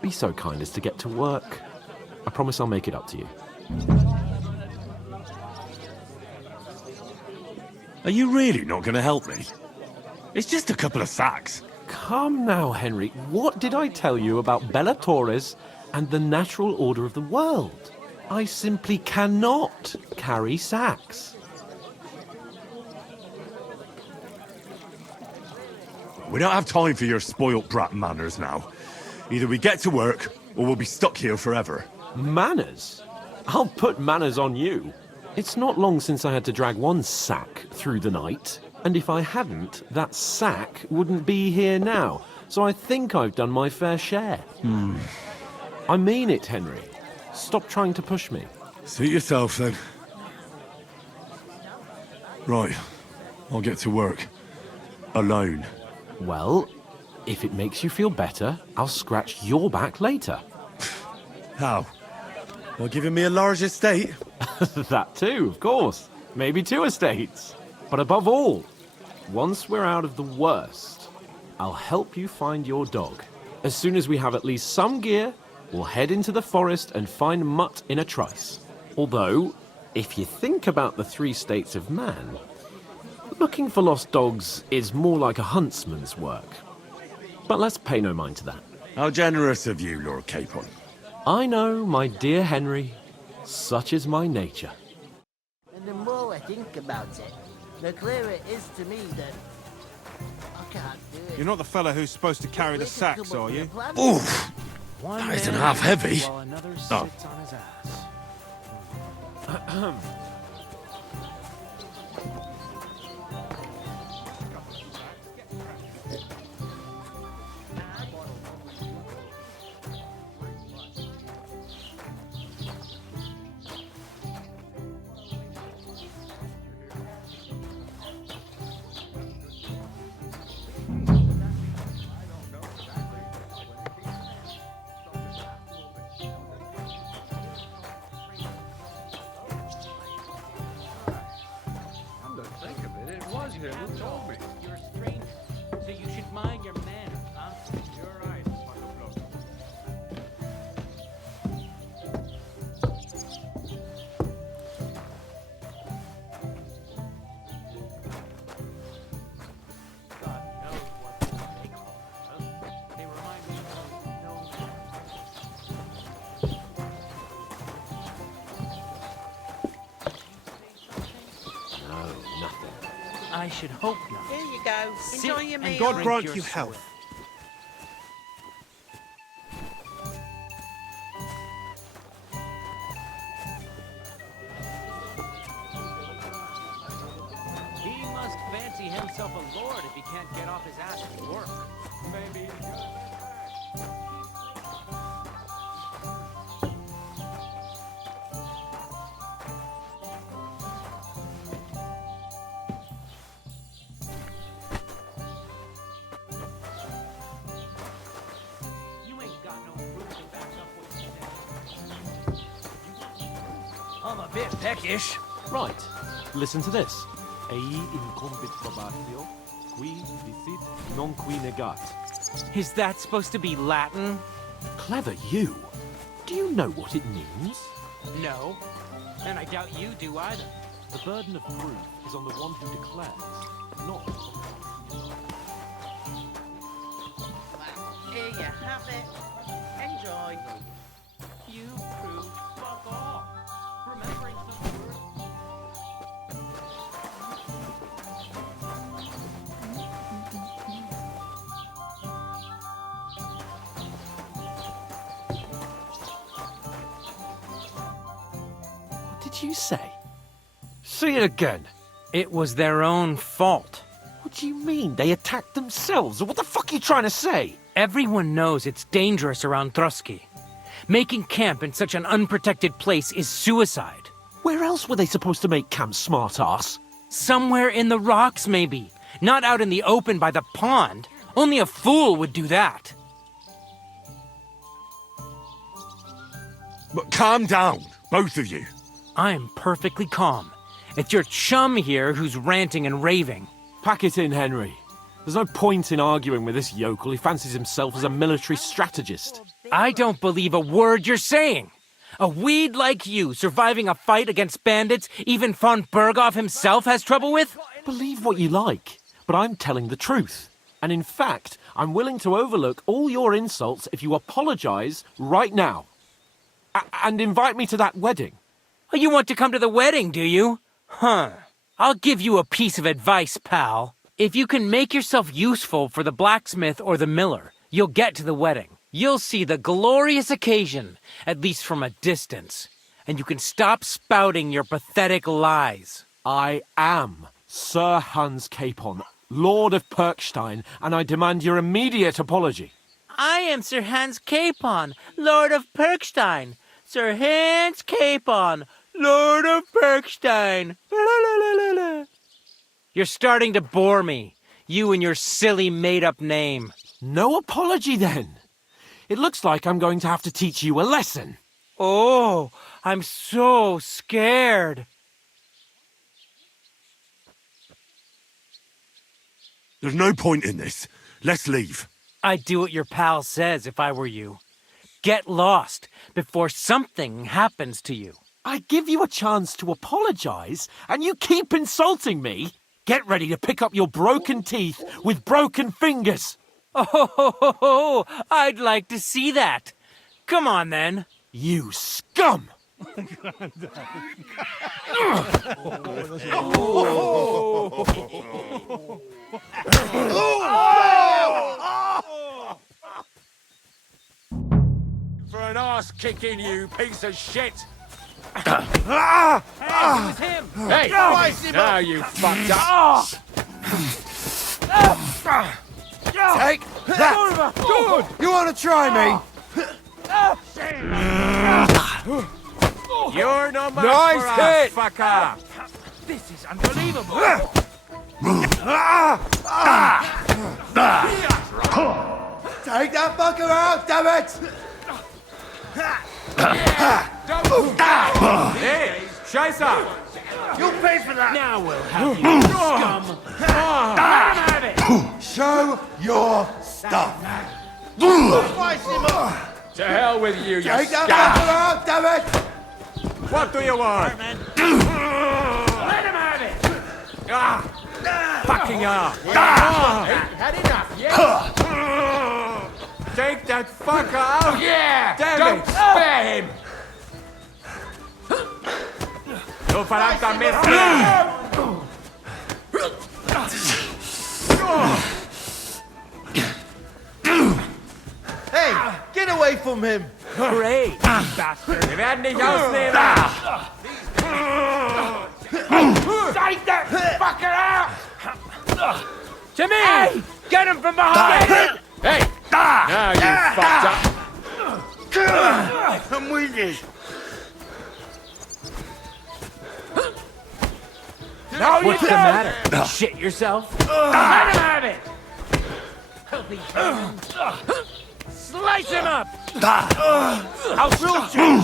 be so kind as to get to work. I promise I'll make it up to you. Are you really not going to help me? It's just a couple of sacks. Come now, Henry. What did I tell you about Bellatoris and the natural order of the world? I simply cannot carry sacks. We don't have time for your spoilt brat manners now. Either we get to work, or we'll be stuck here forever. Manners? I'll put manners on you. It's not long since I had to drag one sack through the night, and if I hadn't, that sack wouldn't be here now. So I think I've done my fair share. I mean it, Henry. Stop trying to push me. Suit yourself, then. Right. I'll get to work. Alone. Well, if it makes you feel better, I'll scratch your back later. How? By giving me a large estate? That too, of course. Maybe 2 estates. But above all, once we're out of the worst, I'll help you find your dog. As soon as we have at least some gear, we'll head into the forest and find Mutt in a trice. Although, if you think about the 3 states of man, looking for lost dogs is more like a huntsman's work. But let's pay no mind to that. How generous of you, Lord Capon. I know, my dear Henry. Such is my nature. And the more I think about it, the clearer it is to me that I can't do it. You're not the fella who's supposed to carry the sacks, are you? Oof! That isn't half heavy. Oh. I should hope not. Here you go. Sit Enjoy your and meal. God God Drink grant your you sweat. health. He must fancy himself a lord if he can't get off his ass to work. Maybe. You ain't got no proof to back up what you said. I'm a bit peckish. Right. Listen to this. Ei incumbit probatio, qui dicit non qui negat. Is that supposed to be Latin? Clever you. Do you know what it means? No. And I doubt you do either. The burden of proof is on the one who declares, not on the one who denies. Here you have it. Enjoy. You prove fuck off. Remembering some words. What did you say? Say it again. It was their own fault. What do you mean? They attacked themselves? What the fuck are you trying to say? Everyone knows it's dangerous around Trusky. Making camp in such an unprotected place is suicide. Where else were they supposed to make camp, smart-ass? Somewhere in the rocks, maybe. Not out in the open by the pond. Only a fool would do that. But calm down, both of you. I'm perfectly calm. It's your chum here who's ranting and raving. Pack it in, Henry. There's no point in arguing with this yokel. He fancies himself as a military strategist. I don't believe a word you're saying. A weed like you surviving a fight against bandits even von Berghoff himself has trouble with? Believe what you like, but I'm telling the truth. And in fact, I'm willing to overlook all your insults if you apologize right now. And invite me to that wedding. Oh, you want to come to the wedding, do you? Huh. I'll give you a piece of advice, pal. If you can make yourself useful for the blacksmith or the miller, you'll get to the wedding. You'll see the glorious occasion, at least from a distance. And you can stop spouting your pathetic lies. I am Sir Hans Capon, Lord of Perkstein, and I demand your immediate apology. I am Sir Hans Capon, Lord of Perkstein. Sir Hans Capon, Lord of Perkstein. You're starting to bore me. You and your silly made-up name. No apology, then. It looks like I'm going to have to teach you a lesson. Oh, I'm so scared. There's no point in this. Let's leave. I'd do what your pal says if I were you. Get lost before something happens to you. I give you a chance to apologize, and you keep insulting me. Get ready to pick up your broken teeth with broken fingers. Oh, I'd like to see that. Come on, then. You scum! For an ass kicking, you piece of shit! Hey, it was him! Hey! Now you fucked up! Take that! Good! You want to try me? You're no match Nice for us, hit! fucker! This is unbelievable! Take that fucker out, damn it! Hey, Scheiße! You'll pay for that! Now we'll have you, scum. Let him have it! Show your stuff! Spice him up! To hell with you, you Take that scum! fucker out, damn it! What do you want? Let him have it! Fucking hell! Ain't had enough yet? Take that fucker out! Yeah! Damn it! Spare him! Du verdammter Mist! away from him! Great, bastard! Wir werden dich ausnehmen! Take that fucker out! Jimmy! Hey, get him from behind! Hey! Now you fucked up! I'm wounded. No, what's the matter? Shit yourself? Let him have it! Slice him up! I'll shoot you!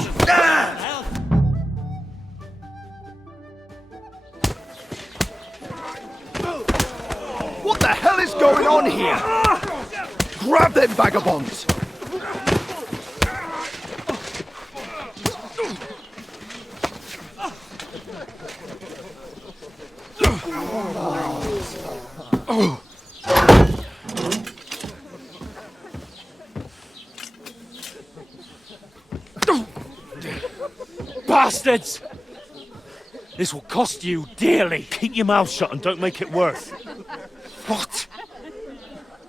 What the hell is going on here? Grab them vagabonds! Bastards! This will cost you dearly. Keep your mouth shut and don't make it worse. What?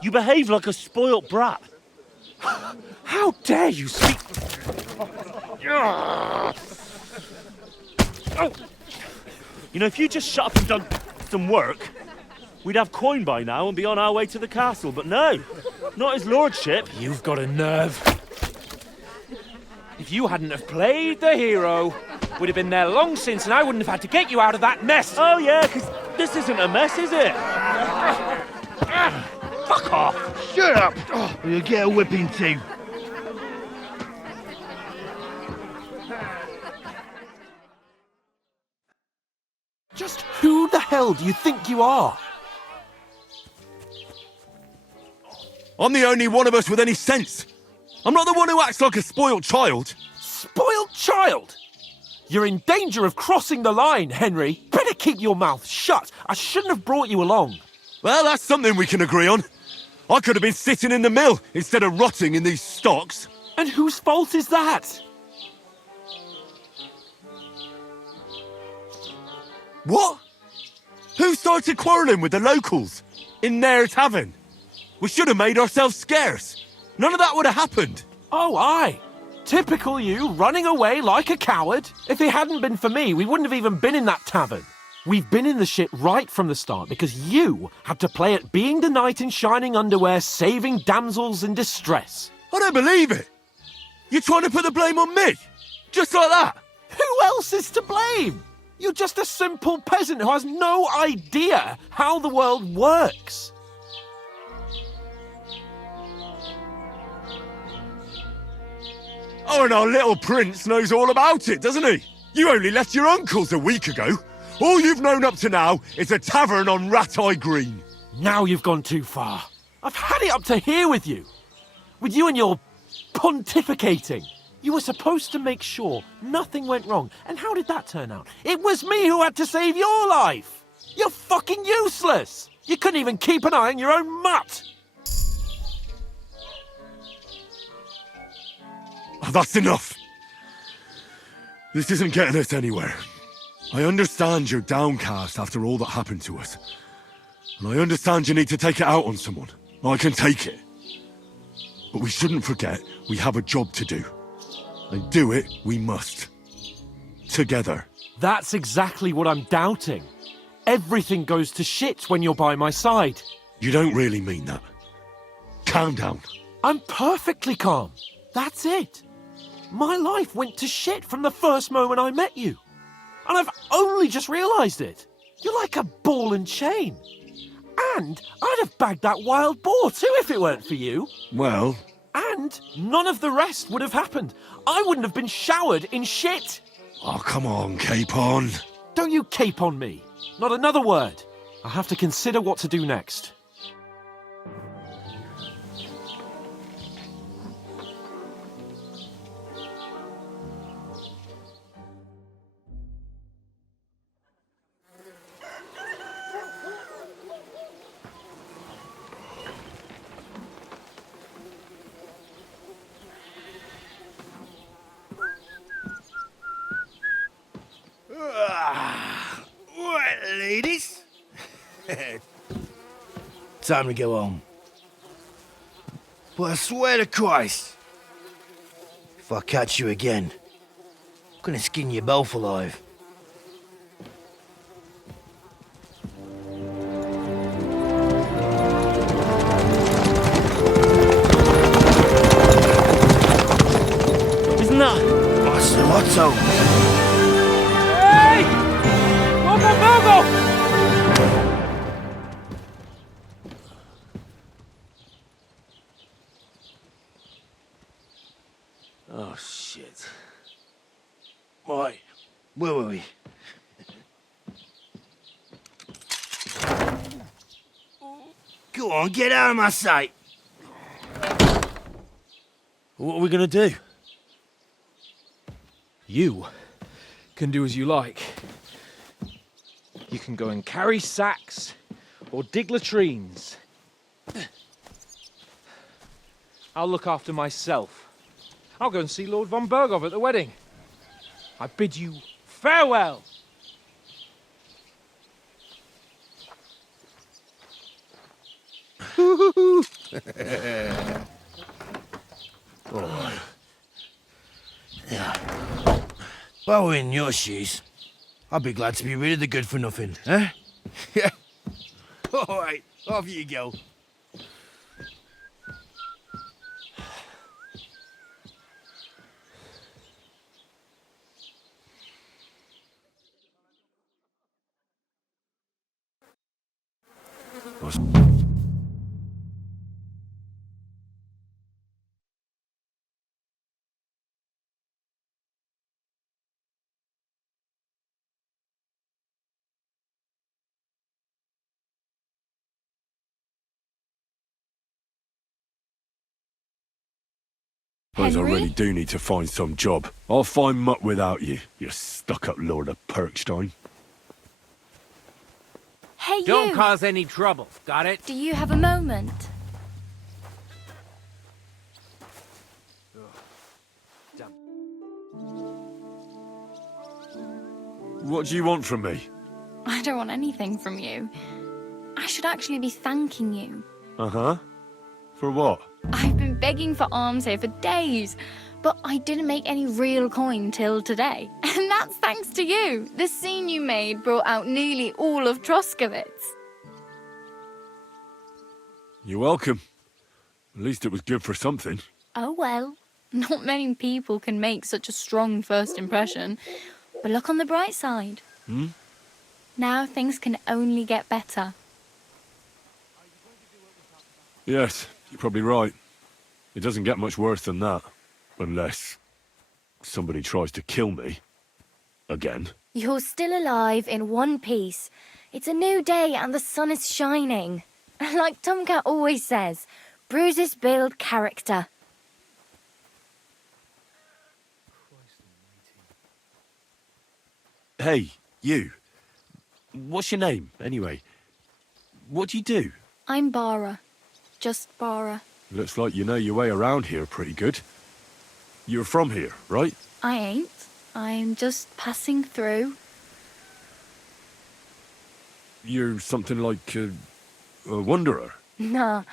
You behave like a spoilt brat. How dare you speak... You know, if you just shut up and done some work, we'd have coin by now and be on our way to the castle, but no, not his lordship. You've got a nerve. If you hadn't have played the hero, we'd have been there long since and I wouldn't have had to get you out of that mess. Oh yeah, because this isn't a mess, is it? Fuck off! Shut up! Or you'll get a whipping too. Just who the hell do you think you are? I'm the only one of us with any sense. I'm not the one who acts like a spoiled child. Spoiled child? You're in danger of crossing the line, Henry. Better keep your mouth shut. I shouldn't have brought you along. Well, that's something we can agree on. I could have been sitting in the mill instead of rotting in these stocks. And whose fault is that? What? Who started quarrelling with the locals in their tavern? We should have made ourselves scarce. None of that would have happened. Oh, aye. Typical you, running away like a coward. If it hadn't been for me, we wouldn't have even been in that tavern. We've been in the shit right from the start because you had to play at being the knight in shining underwear, saving damsels in distress. I don't believe it. You're trying to put the blame on me? Just like that? Who else is to blame? You're just a simple peasant who has no idea how the world works. Oh, and our little prince knows all about it, doesn't he? You only left your uncle's a week ago. All you've known up to now is a tavern on Rat-Eye Green. Now you've gone too far. I've had it up to here with you. With you and your pontificating. You were supposed to make sure nothing went wrong. And how did that turn out? It was me who had to save your life. You're fucking useless. You couldn't even keep an eye on your own mutt. Oh, that's enough. This isn't getting us anywhere. I understand you're downcast after all that happened to us. And I understand you need to take it out on someone. I can take it. But we shouldn't forget we have a job to do. And do it we must. Together. That's exactly what I'm doubting. Everything goes to shit when you're by my side. You don't really mean that. Calm down. I'm perfectly calm. That's it. My life went to shit from the first moment I met you. And I've only just realised it. You're like a ball and chain. And I'd have bagged that wild boar too if it weren't for you. Well... And none of the rest would have happened. I wouldn't have been showered in shit. Oh, come on, Capon. Don't you cape on me. Not another word. I have to consider what to do next. Right, ladies. Time to go home. But I swear to Christ, If I catch you again, I'm gonna skin you both alive. Isn't that? Master Otto! Hey! Go! Oh, shit. Why? Where were we? Go on, get out of my sight! What are we gonna do? You can do as you like. You can go and carry sacks or dig latrines. I'll look after myself. I'll go and see Lord von Bergov at the wedding. I bid you farewell. Oh. Yeah. If I were in your shoes, I'd be glad to be rid of the good for nothing, eh? Yeah. All right, off you go. Suppose I really do need to find some job. I'll find mutt without you, you stuck-up Lord of Perkstein. Hey, Don't you! cause any trouble, got it? Do you have a moment? What do you want from me? I don't want anything from you. I should actually be thanking you. Uh-huh. For what? I've been begging for alms here for days, but I didn't make any real coin till today. And that's thanks to you. The scene you made brought out nearly all of Troskowitz. You're welcome. At least it was good for something. Oh well, not many people can make such a strong first impression. But look on the bright side. Hmm? Now things can only get better. Yes, you're probably right. It doesn't get much worse than that. Unless somebody tries to kill me. Again. You're still alive in one piece. It's a new day and the sun is shining. Like Tomcat always says, bruises build character. Hey, you. What's your name, anyway? What do you do? I'm Bara. Just Bara. Looks like you know your way around here pretty good. You're from here, right? I ain't. I'm just passing through. You're something like a wanderer. Nah,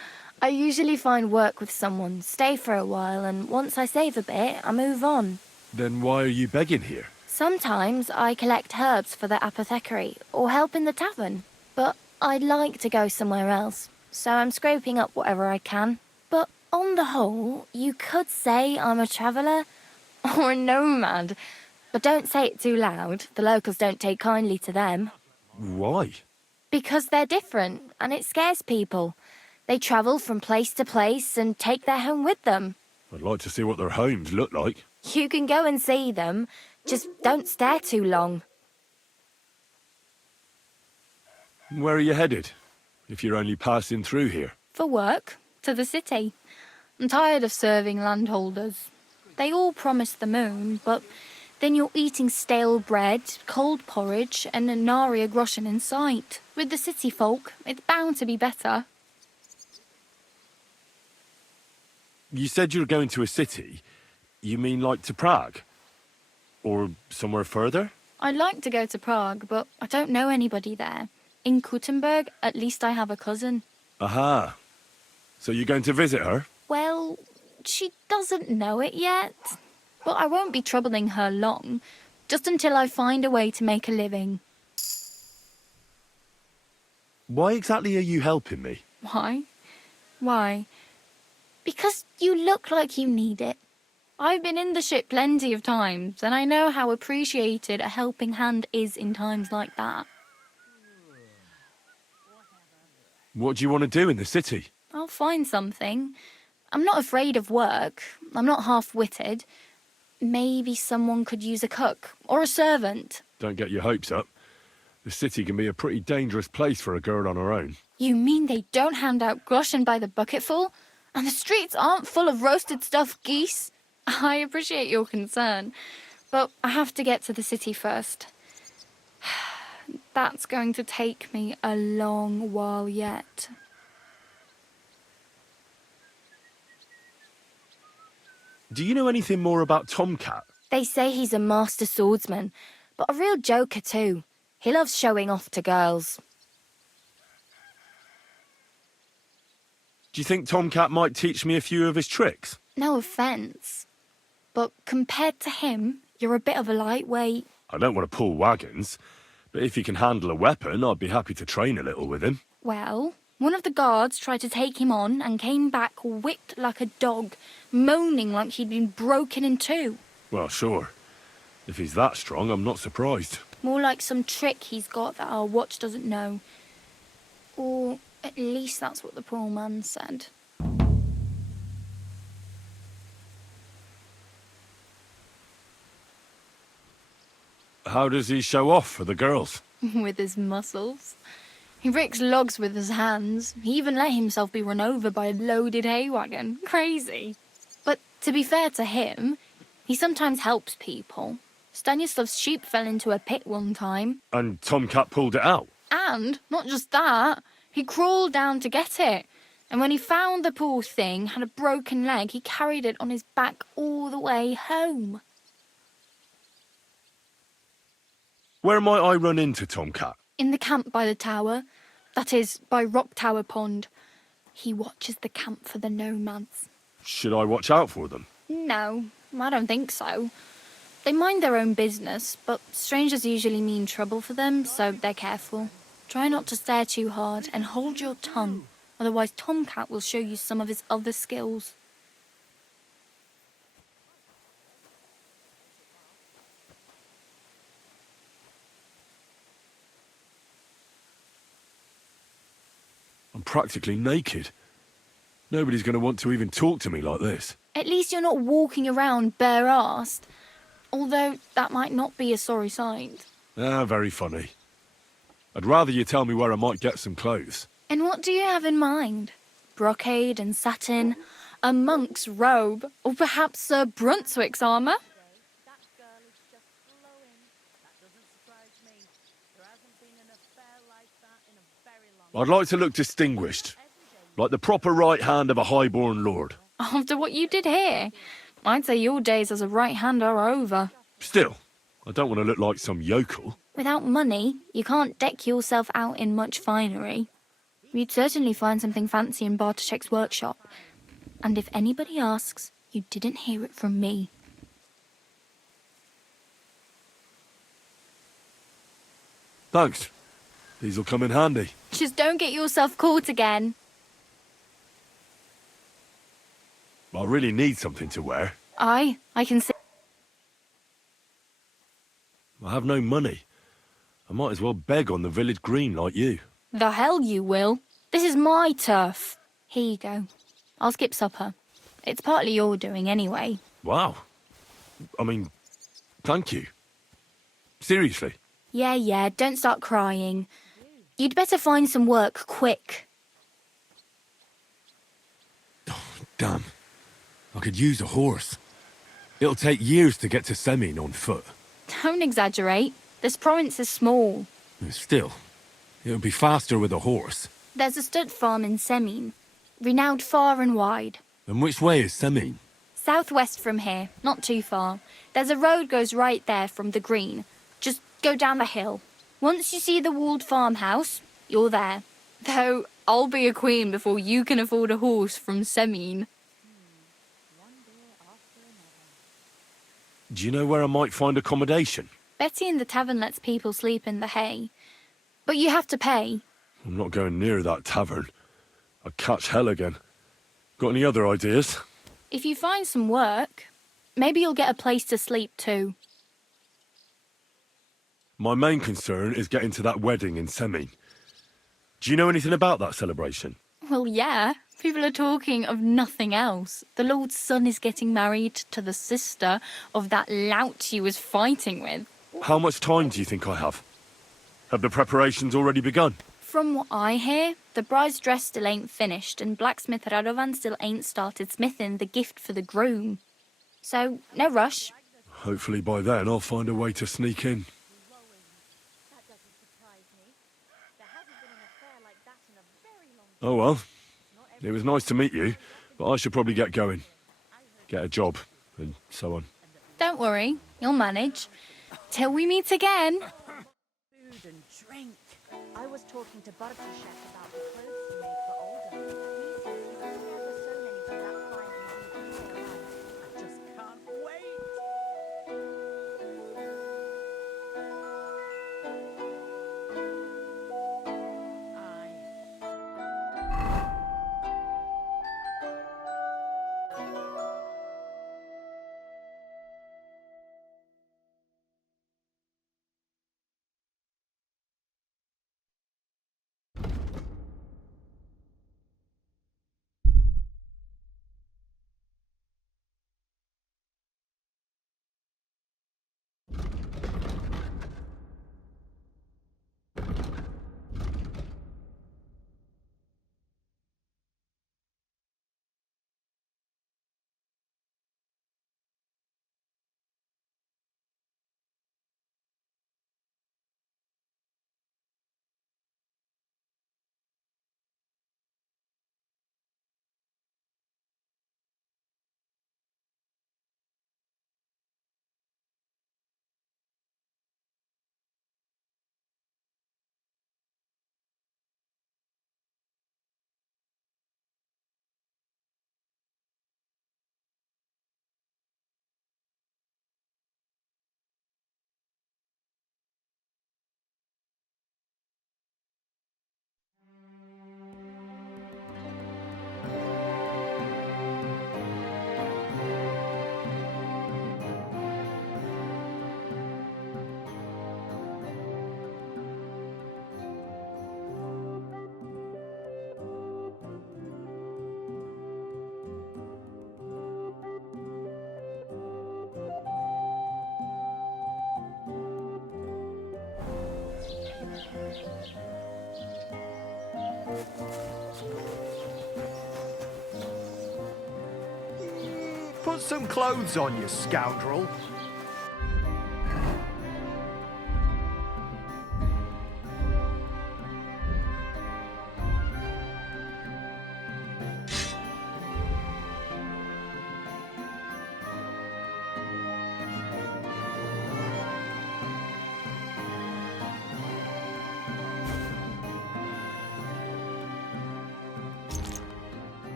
I usually find work with someone, stay for a while, and once I save a bit, I move on. Then why are you begging here? Sometimes I collect herbs for the apothecary, or help in the tavern. But I'd like to go somewhere else, so I'm scraping up whatever I can. But on the whole, you could say I'm a traveller, or a nomad. But don't say it too loud, the locals don't take kindly to them. Why? Because they're different, and it scares people. They travel from place to place and take their home with them. I'd like to see what their homes look like. You can go and see them, just don't stare too long. Where are you headed, if you're only passing through here? For work, to the city. I'm tired of serving landholders. They all promise the moon, but then you're eating stale bread, cold porridge, and a naria groschen in sight. With the city folk, it's bound to be better. You said you were going to a city. You mean like to Prague? Or somewhere further? I'd like to go to Prague, but I don't know anybody there. In Kuttenberg, at least I have a cousin. Aha. So you're going to visit her? Well, she doesn't know it yet. But I won't be troubling her long, just until I find a way to make a living. Why exactly are you helping me? Why? Why? Because you look like you need it. I've been in the ship plenty of times, and I know how appreciated a helping hand is in times like that. What do you want to do in the city? I'll find something. I'm not afraid of work. I'm not half-witted. Maybe someone could use a cook or a servant. Don't get your hopes up. The city can be a pretty dangerous place for a girl on her own. You mean they don't hand out groschen by the bucketful? And the streets aren't full of roasted stuffed geese? I appreciate your concern, but I have to get to the city first. That's going to take me a long while yet. Do you know anything more about Tomcat? They say he's a master swordsman, but a real joker too. He loves showing off to girls. Do you think Tomcat might teach me a few of his tricks? No offence, but compared to him, you're a bit of a lightweight. I don't want to pull wagons, but if he can handle a weapon, I'd be happy to train a little with him. Well, one of the guards tried to take him on and came back whipped like a dog, moaning like he'd been broken in two. Well, sure. If he's that strong, I'm not surprised. More like some trick he's got that our watch doesn't know. Or at least that's what the poor man said. How does he show off for the girls? With his muscles. He ricks logs with his hands. He even let himself be run over by a loaded hay wagon. Crazy. But to be fair to him, he sometimes helps people. Stanislav's sheep fell into a pit one time. And Tomcat pulled it out? And, not just that, he crawled down to get it. And when he found the poor thing had a broken leg, he carried it on his back all the way home. Where might I run into Tomcat? In the camp by the tower. That is, by Rock Tower Pond. He watches the camp for the nomads. Should I watch out for them? No, I don't think so. They mind their own business, but strangers usually mean trouble for them, so they're careful. Try not to stare too hard and hold your tongue, otherwise Tomcat will show you some of his other skills. I'm practically naked. Nobody's going to want to even talk to me like this. At least you're not walking around bare-arsed. Although that might not be a sorry sight. Ah, very funny. I'd rather you tell me where I might get some clothes. And what do you have in mind? Brocade and satin, a monk's robe, or perhaps Sir Brunswick's armour? I'd like to look distinguished, like the proper right hand of a highborn lord. After what you did here, I'd say your days as a right hand are over. Still, I don't want to look like some yokel. Without money, you can't deck yourself out in much finery. You'd certainly find something fancy in Bartoszek's workshop. And if anybody asks, you didn't hear it from me. Thanks. These'll come in handy. Just don't get yourself caught again. I really need something to wear. I can see. I have no money. I might as well beg on the village green like you. The hell you will. This is my turf. Here you go. I'll skip supper. It's partly your doing anyway. Wow. I mean, thank you. Seriously. Yeah, don't start crying. You'd better find some work quick. Damn. I could use a horse. It'll take years to get to Semin on foot. Don't exaggerate. This province is small. Still, it'll be faster with a horse. There's a stud farm in Semin, renowned far and wide. And which way is Semin? Southwest from here, not too far. There's a road goes right there from the green. Just go down the hill. Once you see the walled farmhouse, you're there. Though I'll be a queen before you can afford a horse from Semin. Do you know where I might find accommodation? Betty in the tavern lets people sleep in the hay. But you have to pay. I'm not going near that tavern. I'd catch hell again. Got any other ideas? If you find some work, maybe you'll get a place to sleep too. My main concern is getting to that wedding in Seming. Do you know anything about that celebration? Well, yeah. People are talking of nothing else. The Lord's son is getting married to the sister of that lout he was fighting with. How much time do you think I have? Have the preparations already begun? From what I hear, the bride's dress still ain't finished and blacksmith Radovan still ain't started smithing the gift for the groom. So, no rush. Hopefully by then I'll find a way to sneak in. Oh well, it was nice to meet you, but I should probably get going. Get a job, and so on. Don't worry, you'll manage. Till we meet again. Food and drink. I was talking to Bartoszek about the clothes he made for Olga. He says he's never sewn anything that fine in his entire life. I just can't wait. Put some clothes on, you scoundrel.